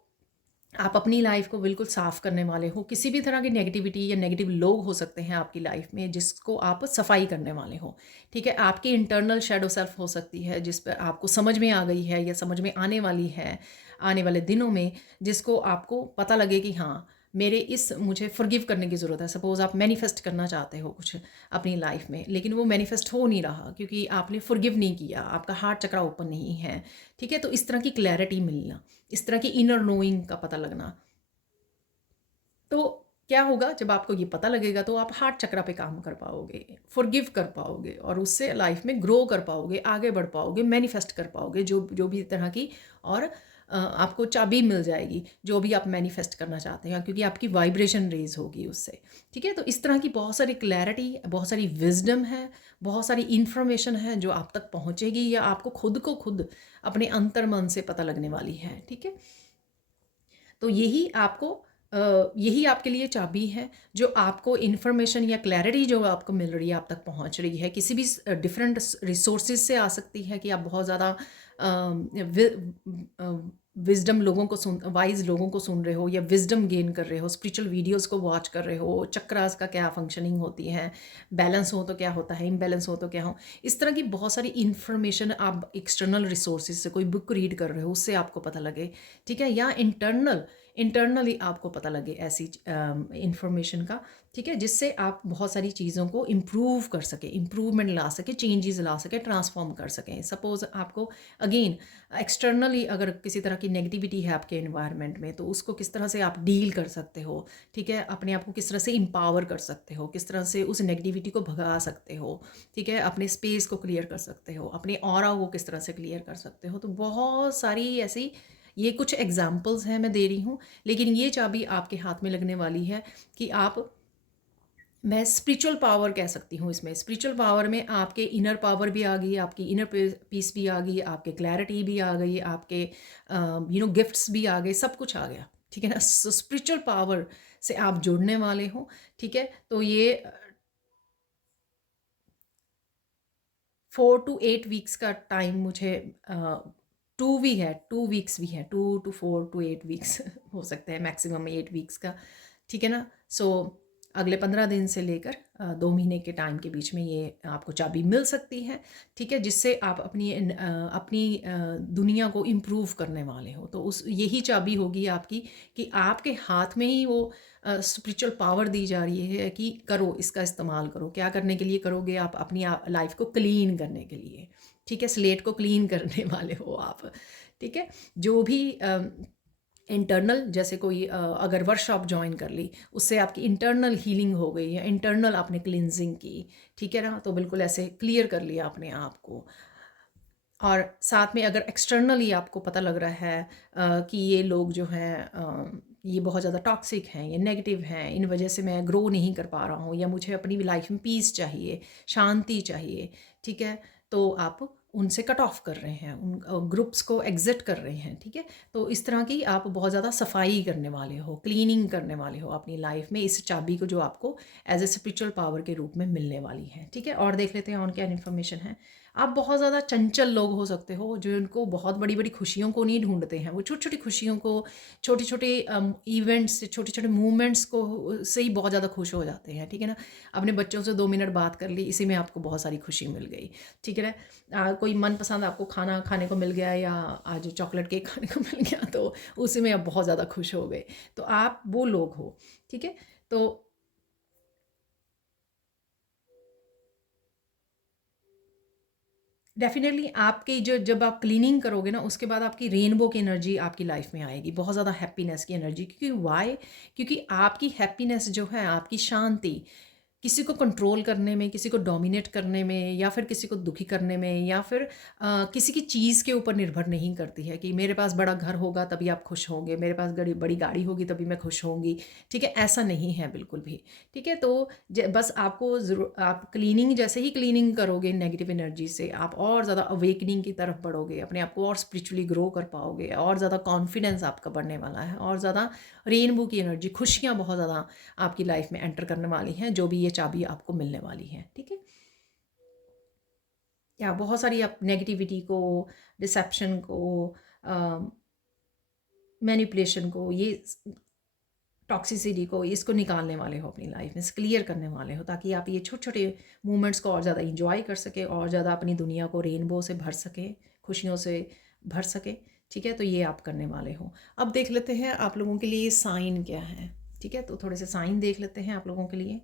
आप अपनी लाइफ को बिल्कुल साफ करने वाले हो, किसी भी तरह की नेगेटिविटी या नेगेटिव लोग हो सकते हैं आपकी लाइफ में जिसको आप सफाई करने वाले हो, ठीक है। आपकी इंटरनल शेडो सेल्फ हो सकती है जिस पर आपको समझ में आ गई है या समझ में आने वाली है आने वाले दिनों में, जिसको आपको पता लगे कि हाँ मेरे इस मुझे फॉरगिव करने की ज़रूरत है। सपोज़ आप मैनिफेस्ट करना चाहते हो कुछ अपनी लाइफ में, लेकिन वो मैनिफेस्ट हो नहीं रहा क्योंकि आपने फॉरगिव नहीं किया, आपका हार्ट चक्रा ओपन नहीं है, ठीक है। तो इस तरह की क्लैरिटी मिलना, इस तरह की इनर नोइंग का पता लगना, तो क्या होगा जब आपको ये पता लगेगा तो आप हार्ट चक्रा पे काम कर पाओगे, फॉरगिव कर पाओगे और उससे लाइफ में ग्रो कर पाओगे, आगे बढ़ पाओगे, मैनिफेस्ट कर पाओगे जो जो भी तरह की, और आपको चाबी मिल जाएगी जो भी आप मैनिफेस्ट करना चाहते हैं क्योंकि आपकी वाइब्रेशन रेज होगी उससे, ठीक है। तो इस तरह की बहुत सारी क्लैरिटी, बहुत सारी विजडम है, बहुत सारी इंफॉर्मेशन है जो आप तक पहुंचेगी या आपको खुद को खुद अपने अंतर मन से पता लगने वाली है, ठीक है। तो यही आपके लिए चाबी है जो आपको इन्फॉर्मेशन या क्लैरिटी जो आपको मिल रही है, आप तक पहुंच रही है, किसी भी डिफरेंट रिसोर्सेज से आ सकती है कि आप बहुत ज़्यादा विजडम लोगों को वाइज लोगों को सुन रहे हो या विजडम गेन कर रहे हो, स्पिरिचुअल वीडियोस को वॉच कर रहे हो, चक्रास का क्या फंक्शनिंग होती है, बैलेंस हो तो क्या होता है, इम्बैलेंस हो तो क्या हो, इस तरह की बहुत सारी इन्फॉर्मेशन आप एक्सटर्नल रिसोर्सेज से, कोई बुक रीड कर रहे हो उससे आपको पता लगे, ठीक है, या इंटरनली आपको पता लगे ऐसी इंफॉर्मेशन का, ठीक है, जिससे आप बहुत सारी चीज़ों को इम्प्रूव कर सके, इम्प्रूवमेंट ला सके, चेंजेस ला सके, ट्रांसफॉर्म कर सकें। सपोज आपको अगेन एक्सटर्नली अगर किसी तरह की नेगेटिविटी है आपके एनवायरनमेंट में तो उसको किस तरह से आप डील कर सकते हो, ठीक है, अपने आप को किस तरह से इम्पावर कर सकते हो, किस तरह से उस नेगेटिविटी को भगा सकते हो, ठीक है, अपने स्पेस को क्लियर कर सकते हो, अपने ऑरा को किस तरह से क्लियर कर सकते हो। तो बहुत सारी ऐसी, ये कुछ एग्जाम्पल्स हैं मैं दे रही हूँ, लेकिन ये चाबी आपके हाथ में लगने वाली है कि आप, मैं स्पिरिचुअल पावर कह सकती हूँ इसमें। स्पिरिचुअल पावर में आपके इनर पावर भी आ गई, आपकी इनर पीस भी आ गई, आपके क्लैरिटी भी आ गई, आपके गिफ्ट्स भी आ गए, सब कुछ आ गया, ठीक है ना। स्पिरिचुअल पावर से आप जुड़ने वाले हो, ठीक है। तो ये 4 to 8 वीक्स का टाइम मुझे, 2 वीक्स भी है, 2 to 4 to 8 वीक्स हो सकते हैं, मैक्सिमम 8 वीक्स का, ठीक है ना। सो अगले 15 दिन से लेकर 2 महीने के टाइम के बीच में ये आपको चाबी मिल सकती है, ठीक है, जिससे आप अपनी दुनिया को इम्प्रूव करने वाले हो। तो उस यही चाबी होगी आपकी कि आपके हाथ में ही वो स्पिरिचुअल पावर दी जा रही है कि करो, इसका इस्तेमाल करो। क्या करने के लिए करोगे? आप अपनी लाइफ को क्लीन करने के लिए, ठीक है, स्लेट को क्लीन करने वाले हो आप, ठीक है। जो भी इंटरनल, जैसे कोई अगर वर्कशॉप ज्वाइन कर ली, उससे आपकी इंटरनल हीलिंग हो गई है, इंटरनल आपने क्लिनजिंग की, ठीक है ना, तो बिल्कुल ऐसे क्लियर कर लिया अपने आप को। और साथ में अगर एक्सटर्नली आपको पता लग रहा है कि ये लोग जो हैं ये बहुत ज़्यादा टॉक्सिक हैं, ये नेगेटिव हैं, इन वजह से मैं ग्रो नहीं कर पा रहा हूँ या मुझे अपनी लाइफ में पीस चाहिए, शांति चाहिए, ठीक है, तो आप उनसे कट ऑफ कर रहे हैं, उन ग्रुप्स को एग्जिट कर रहे हैं, ठीक है। तो इस तरह की आप बहुत ज़्यादा सफाई करने वाले हो, क्लीनिंग करने वाले हो अपनी लाइफ में, इस चाबी को जो आपको एज ए स्पिरिचुअल पावर के रूप में मिलने वाली है, ठीक है। और देख लेते हैं और क्या इन्फॉर्मेशन है। आप बहुत ज़्यादा चंचल लोग हो सकते हो जो इनको बहुत बड़ी बड़ी खुशियों को नहीं ढूंढते हैं, वो छोटी छोटी खुशियों को, छोटे छोटे इवेंट्स से, छोटे छोटे मूवमेंट्स को से ही बहुत ज़्यादा खुश हो जाते हैं, ठीक है ना। अपने बच्चों से 2 मिनट बात कर ली, इसी में आपको बहुत सारी खुशी मिल गई, ठीक है ना। कोई मनपसंद आपको खाना खाने को मिल गया या आज चॉकलेट केक खाने को मिल गया तो उसी में आप बहुत ज़्यादा खुश हो गए, तो आप वो लोग हो, ठीक है। तो डेफिनेटली आपकी जो, जब आप क्लीनिंग करोगे ना उसके बाद आपकी रेनबो की एनर्जी आपकी लाइफ में आएगी, बहुत ज़्यादा हैप्पीनेस की एनर्जी, क्योंकि वाई, क्योंकि आपकी हैप्पीनेस जो है, आपकी शांति किसी को कंट्रोल करने में, किसी को डोमिनेट करने में या फिर किसी को दुखी करने में या फिर किसी की चीज़ के ऊपर निर्भर नहीं करती है कि मेरे पास बड़ा घर होगा तभी आप खुश होंगे, मेरे पास बड़ी गाड़ी होगी तभी मैं खुश होंगी, ठीक है, ऐसा नहीं है बिल्कुल भी, ठीक है। तो बस आपको ज़रूर, आप क्लीनिंग, जैसे ही क्लीनिंग करोगे नेगेटिव एनर्जी से, आप और ज़्यादा अवेकनिंग की तरफ बढ़ोगे, अपने आप को और स्पिरिचुअली ग्रो कर पाओगे, और ज़्यादा कॉन्फिडेंस आपका बढ़ने वाला है, और ज़्यादा रेनबो की एनर्जी, खुशियाँ बहुत ज़्यादा आपकी लाइफ में एंटर करने वाली हैं, जो भी ये चाबी आपको मिलने वाली है, ठीक है। या बहुत सारी आप नेगेटिविटी को, डिसेप्शन को, मैनिपुलेशन को, ये टॉक्सिसिटी को, इसको निकालने वाले हो अपनी लाइफ में से, क्लियर करने वाले हो, ताकि आप ये छोटे छोटे मोमेंट्स को और ज़्यादा इंजॉय कर सके और ज़्यादा अपनी दुनिया को रेनबो से भर सके, खुशियों से भर सके। ठीक है, तो ये आप करने वाले हो। अब देख लेते हैं आप लोगों के लिए साइन क्या है। ठीक है, तो थोड़े से साइन देख लेते हैं आप लोगों के लिए।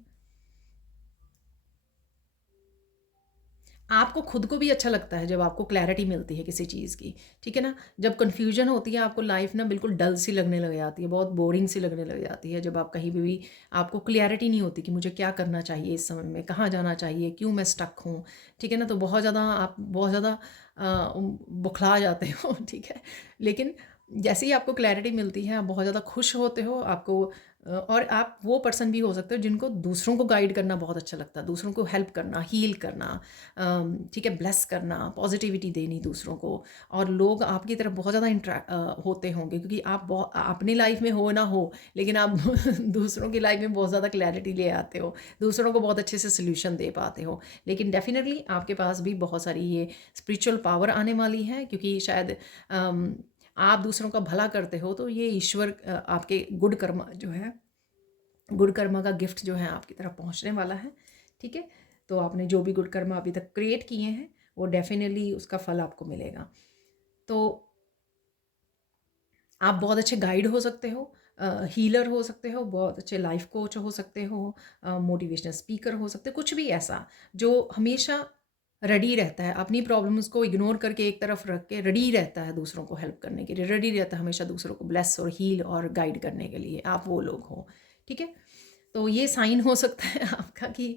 आपको खुद को भी अच्छा लगता है जब आपको क्लैरिटी मिलती है किसी चीज़ की। ठीक है ना, जब कन्फ्यूजन होती है आपको लाइफ ना बिल्कुल डल सी लगने लग जाती है, बहुत बोरिंग सी लगने लग जाती है, जब आप कहीं भी आपको क्लैरिटी नहीं होती कि मुझे क्या करना चाहिए इस समय में, कहाँ जाना चाहिए, क्यों मैं स्टक हूँ। ठीक है ना, तो बहुत ज़्यादा आप बहुत ज़्यादा बुखला जाते हो। ठीक है, लेकिन जैसे ही आपको क्लैरिटी मिलती है आप बहुत ज़्यादा खुश होते हो। आपको और आप वो पर्सन भी हो सकते हो जिनको दूसरों को गाइड करना बहुत अच्छा लगता है, दूसरों को हेल्प करना, हील करना, ठीक है, ब्लेस करना, पॉजिटिविटी देनी दूसरों को। और लोग आपकी तरफ बहुत ज़्यादा होते होंगे, क्योंकि आप बहुत अपनी लाइफ में हो ना हो, लेकिन आप दूसरों की लाइफ में बहुत ज़्यादा क्लैरिटी ले आते हो, दूसरों को बहुत अच्छे से सोल्यूशन दे पाते हो। लेकिन डेफिनेटली आपके पास भी बहुत सारी ये स्पिरिचुअल पावर आने वाली है, क्योंकि शायद आप दूसरों का भला करते हो, तो ये ईश्वर आपके गुड कर्म जो है, गुड कर्मा का गिफ्ट जो है आपकी तरफ पहुंचने वाला है। ठीक है, तो आपने जो भी गुड कर्मा अभी तक क्रिएट किए हैं वो डेफिनेटली उसका फल आपको मिलेगा। तो आप बहुत अच्छे गाइड हो सकते हो, हीलर हो सकते हो, बहुत अच्छे लाइफ कोच हो सकते हो, मोटिवेशनल स्पीकर हो सकते हो, कुछ भी ऐसा जो हमेशा रेडी रहता है, अपनी प्रॉब्लम्स को इग्नोर करके एक तरफ रख के रेडी रहता है दूसरों को हेल्प करने के लिए, रेडी रहता है हमेशा दूसरों को ब्लेस और हील और गाइड करने के लिए। आप वो लोग हो। ठीक है, तो ये साइन हो सकता है आपका कि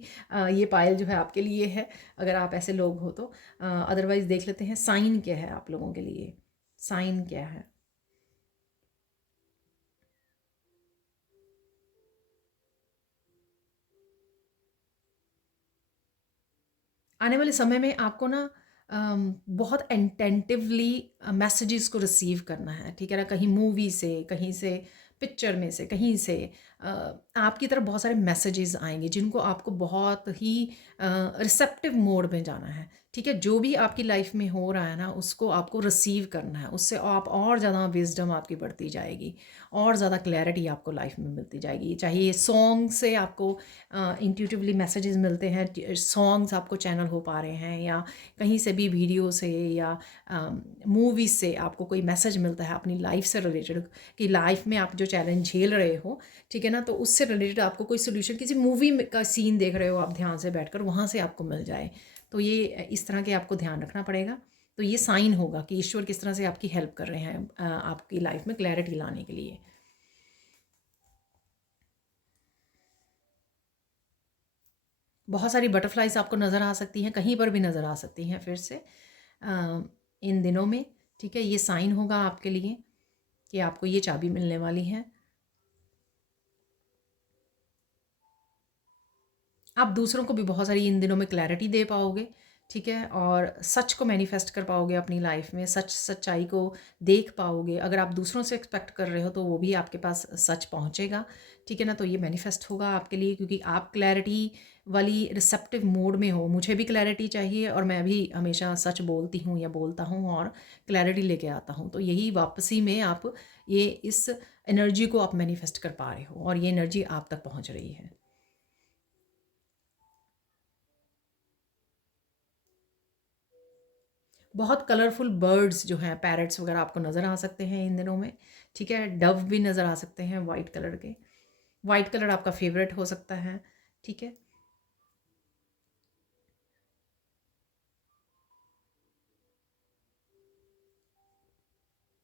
ये पायल जो है आपके लिए है, अगर आप ऐसे लोग हो तो। अदरवाइज देख लेते हैं साइन क्या है आप लोगों के लिए। साइन क्या है? आने वाले समय में आपको ना बहुत इंटेंटिवली मैसेजेस को रिसीव करना है। ठीक है ना, कहीं मूवी से, कहीं से पिक्चर में से, कहीं से आपकी तरफ बहुत सारे मैसेजेस आएंगे जिनको आपको बहुत ही रिसेप्टिव मोड में जाना है। ठीक है, जो भी आपकी लाइफ में हो रहा है ना उसको आपको रिसीव करना है, उससे आप और ज़्यादा विजडम आपकी बढ़ती जाएगी, और ज़्यादा क्लैरिटी आपको लाइफ में मिलती जाएगी। चाहे ये सॉन्ग से आपको इंट्यूटिवली मैसेजेस मिलते हैं, सॉन्ग्स आपको चैनल हो पा रहे हैं, या कहीं से भी वीडियो से या मूवीज़ से आपको कोई मैसेज मिलता है अपनी लाइफ से रिलेटेड, कि लाइफ में आप जो चैलेंज झेल रहे हो, ठीक है ना, तो उससे रिलेटेड आपको कोई सोल्यूशन, किसी मूवी का सीन देख रहे हो आप ध्यान से बैठकर, वहाँ से आपको मिल जाए। तो ये इस तरह के आपको ध्यान रखना पड़ेगा। तो ये साइन होगा कि ईश्वर किस तरह से आपकी हेल्प कर रहे हैं आपकी लाइफ में क्लैरिटी लाने के लिए। बहुत सारी बटरफ्लाइज आपको नज़र आ सकती हैं, कहीं पर भी नज़र आ सकती हैं फिर से इन दिनों में। ठीक है, ये साइन होगा आपके लिए कि आपको ये चाबी मिलने वाली है। आप दूसरों को भी बहुत सारी इन दिनों में क्लैरिटी दे पाओगे। ठीक है, और सच को मैनिफेस्ट कर पाओगे अपनी लाइफ में, सच्चाई को देख पाओगे। अगर आप दूसरों से एक्सपेक्ट कर रहे हो तो वो भी आपके पास सच पहुंचेगा। ठीक है ना, तो ये मैनिफेस्ट होगा आपके लिए, क्योंकि आप क्लैरिटी वाली रिसेप्टिव मोड में हो। मुझे भी क्लैरिटी चाहिए और मैं भी हमेशा सच बोलती हूँ या बोलता हूँ और क्लैरिटी लेके आता हूँ। तो यही वापसी में आप ये इस एनर्जी को आप मैनिफेस्ट कर पा रहे हो और ये एनर्जी आप तक पहुँच रही है। बहुत कलरफुल बर्ड्स जो हैं, पैरट्स वगैरह आपको नज़र आ सकते हैं इन दिनों में। ठीक है, डव भी नज़र आ सकते हैं वाइट कलर के। वाइट कलर आपका फेवरेट हो सकता है। ठीक है,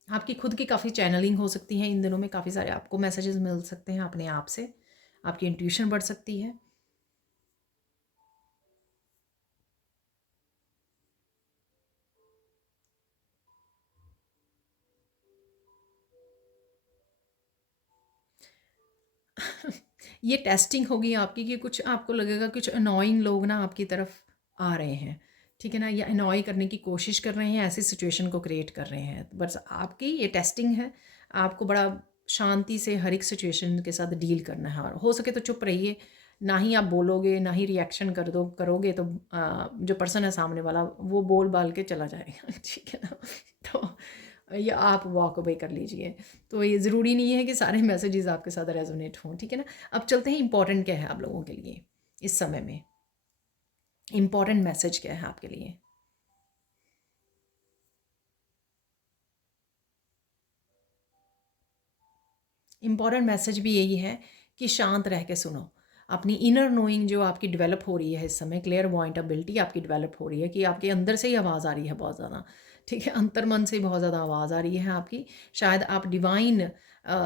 आपकी खुद की काफ़ी चैनलिंग हो सकती है इन दिनों में, काफ़ी सारे आपको मैसेजेस मिल सकते हैं अपने आप से, आपकी इंट्यूशन बढ़ सकती है। ये टेस्टिंग होगी आपकी कि कुछ आपको लगेगा कुछ अनोइंग लोग ना आपकी तरफ आ रहे हैं। ठीक है ना, या अनॉय करने की कोशिश कर रहे हैं, ऐसी सिचुएशन को क्रिएट कर रहे हैं। बस आपकी ये टेस्टिंग है, आपको बड़ा शांति से हर एक सिचुएशन के साथ डील करना है, और हो सके तो चुप रहिए। ना ही आप बोलोगे, ना ही रिएक्शन करोगे तो जो पर्सन है सामने वाला वो बोल बाल के चला जाएगा। ठीक है ना, तो या आप वॉक अवे कर लीजिए। तो ये ज़रूरी नहीं है कि सारे मैसेजेस आपके साथ रेजोनेट हों, ठीक है ना। अब चलते हैं इंपॉर्टेंट क्या है आप लोगों के लिए इस समय में, इंपॉर्टेंट मैसेज क्या है आपके लिए। इम्पॉर्टेंट मैसेज भी यही है कि शांत रह के सुनो। अपनी इनर नोइंग जो आपकी डेवलप हो रही है इस समय, क्लियर पॉइंट एबिलिटी आपकी डेवलप हो रही है कि आपके अंदर से ही आवाज़ आ रही है बहुत ज़्यादा, ठीक है, अंतर्मन से बहुत ज़्यादा आवाज़ आ रही है आपकी। शायद आप डिवाइन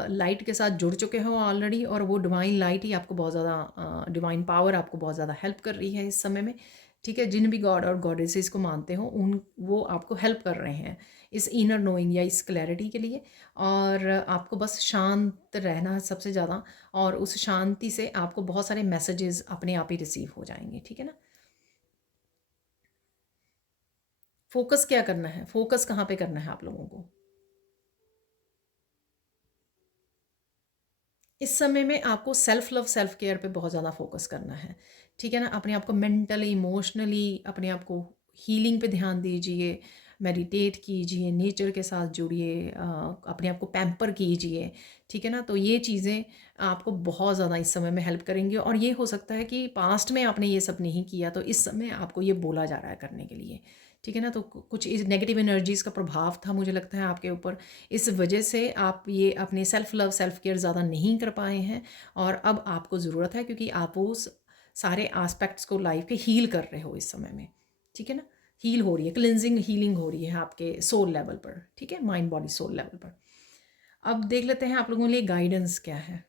लाइट के साथ जुड़ चुके हो ऑलरेडी, और वो डिवाइन लाइट ही आपको बहुत ज़्यादा, डिवाइन पावर आपको बहुत ज़्यादा हेल्प कर रही है इस समय में, ठीक है। जिन भी गॉड और गॉडेसेस को मानते हो उन वो आपको हेल्प कर रहे हैं इस इनर नोइंग या इस क्लैरिटी के लिए। और आपको बस शांत रहना है सबसे ज़्यादा, और उस शांति से आपको बहुत सारे मैसेजेस अपने आप ही रिसीव हो जाएंगे, ठीक है ना। फोकस क्या करना है, फोकस कहाँ पे करना है आप लोगों को इस समय में? आपको सेल्फ लव सेल्फ केयर पे बहुत ज़्यादा फोकस करना है, ठीक है ना। अपने आप को मेंटली इमोशनली अपने आप को हीलिंग पे ध्यान दीजिए, मेडिटेट कीजिए, नेचर के साथ जुड़िए, अपने आप को पैम्पर कीजिए, ठीक है ना। तो ये चीज़ें आपको बहुत ज़्यादा इस समय में हेल्प करेंगी। और ये हो सकता है कि पास्ट में आपने ये सब नहीं किया, तो इस समय आपको ये बोला जा रहा है करने के लिए, ठीक है ना। तो कुछ इस नेगेटिव एनर्जीज़ का प्रभाव था मुझे लगता है आपके ऊपर, इस वजह से आप ये अपने सेल्फ लव सेल्फ केयर ज़्यादा नहीं कर पाए हैं। और अब आपको ज़रूरत है, क्योंकि आप वो सारे एस्पेक्ट्स को लाइफ के हील कर रहे हो इस समय में, ठीक है ना। हील हो रही है, क्लिनजिंग हीलिंग हो रही है आपके सोल लेवल पर, ठीक है, माइंड बॉडी सोल लेवल पर। अब देख लेते हैं आप लोगों के लिए गाइडेंस क्या है।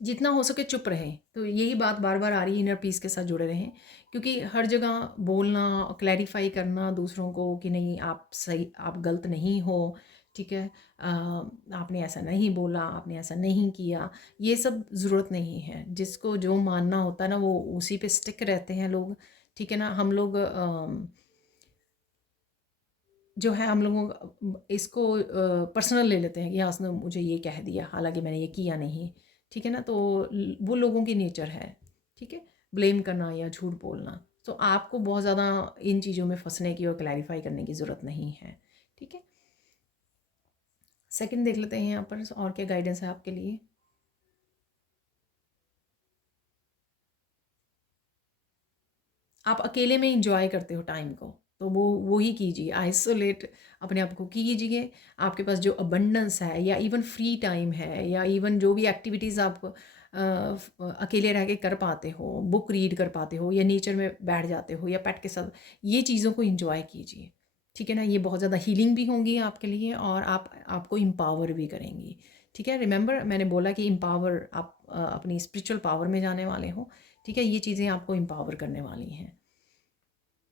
जितना हो सके चुप रहें, तो यही बात बार बार आ रही है, इनर पीस के साथ जुड़े रहें। क्योंकि हर जगह बोलना, क्लैरिफाई करना दूसरों को कि नहीं आप सही, आप गलत नहीं हो, ठीक है, आपने ऐसा नहीं बोला, आपने ऐसा नहीं किया, ये सब ज़रूरत नहीं है। जिसको जो मानना होता है ना, वो उसी पे स्टिक रहते हैं लोग, ठीक है ना। हम लोग जो है हम लोगों इसको पर्सनल ले लेते हैं कि हाँ उसने मुझे ये कह दिया, हालांकि मैंने ये किया नहीं, ठीक है ना। तो वो लोगों की नेचर है, ठीक है, ब्लेम करना या झूठ बोलना। तो आपको बहुत ज़्यादा इन चीज़ों में फंसने की और क्लैरिफाई करने की ज़रूरत नहीं है, ठीक है। सेकंड देख लेते हैं यहाँ पर और क्या गाइडेंस है आपके लिए। आप अकेले में इंजॉय करते हो टाइम को, तो वो ही कीजिए, आइसोलेट अपने आप को कीजिए। आपके पास जो अबंडेंस है, या इवन फ्री टाइम है, या इवन जो भी एक्टिविटीज़ आप अकेले रह के कर पाते हो, बुक रीड कर पाते हो, या नेचर में बैठ जाते हो, या पेट के साथ, ये चीज़ों को इंजॉय कीजिए, ठीक है ना। ये बहुत ज़्यादा हीलिंग भी होंगी आपके लिए, और आपको एम्पावर भी करेंगी, ठीक है। रिमेंबर मैंने बोला कि एम्पावर, आप अपनी स्पिरिचुअल पावर में जाने वाले हो, ठीक है। ये चीज़ें आपको एम्पावर करने वाली हैं,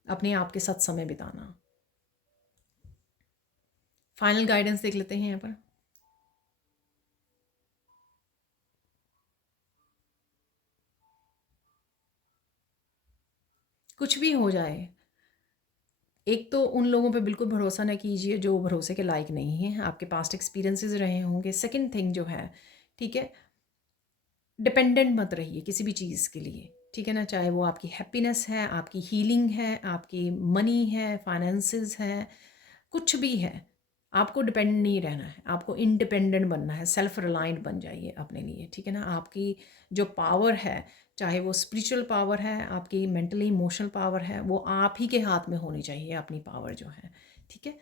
अपने आप के साथ समय बिताना। फाइनल गाइडेंस देख लेते हैं यहाँ पर। कुछ भी हो जाए, एक तो उन लोगों पे बिल्कुल भरोसा ना कीजिए जो भरोसे के लायक नहीं हैं, आपके पास्ट एक्सपीरियंसेस रहे होंगे। सेकंड थिंग जो है, ठीक है, डिपेंडेंट मत रहिए किसी भी चीज़ के लिए, ठीक है ना। चाहे वो आपकी हैप्पीनेस है, आपकी हीलिंग है, आपकी मनी है, फाइनेंसेस है, कुछ भी है, आपको डिपेंड नहीं रहना है, आपको इंडिपेंडेंट बनना है, सेल्फ रिलायंट बन जाइए अपने लिए, ठीक है ना। आपकी जो पावर है, चाहे वो स्पिरिचुअल पावर है, आपकी मेंटली इमोशनल पावर है, वो आप ही के हाथ में होनी चाहिए, अपनी पावर जो है, ठीक है।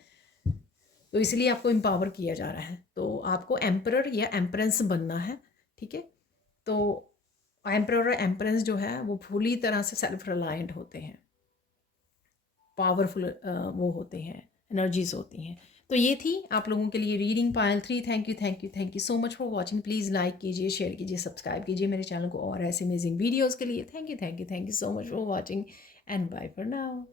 तो इसलिए आपको एम्पावर किया जा रहा है, तो आपको एम्परर या एम्परेंस बनना है, ठीक है। तो एम्परर और एम्परेंस जो है वो पूरी तरह से सेल्फ रिलायंट होते हैं, पावरफुल वो होते हैं, एनर्जीज होती हैं। तो ये थी आप लोगों के लिए reading Payal 3। Thank you thank you thank you so much for watching. Please like कीजिए, शेयर कीजिए, सब्सक्राइब कीजिए मेरे चैनल को और ऐसे अमेजिंग वीडियोज़ के लिए। Thank you so much for watching, and bye for now.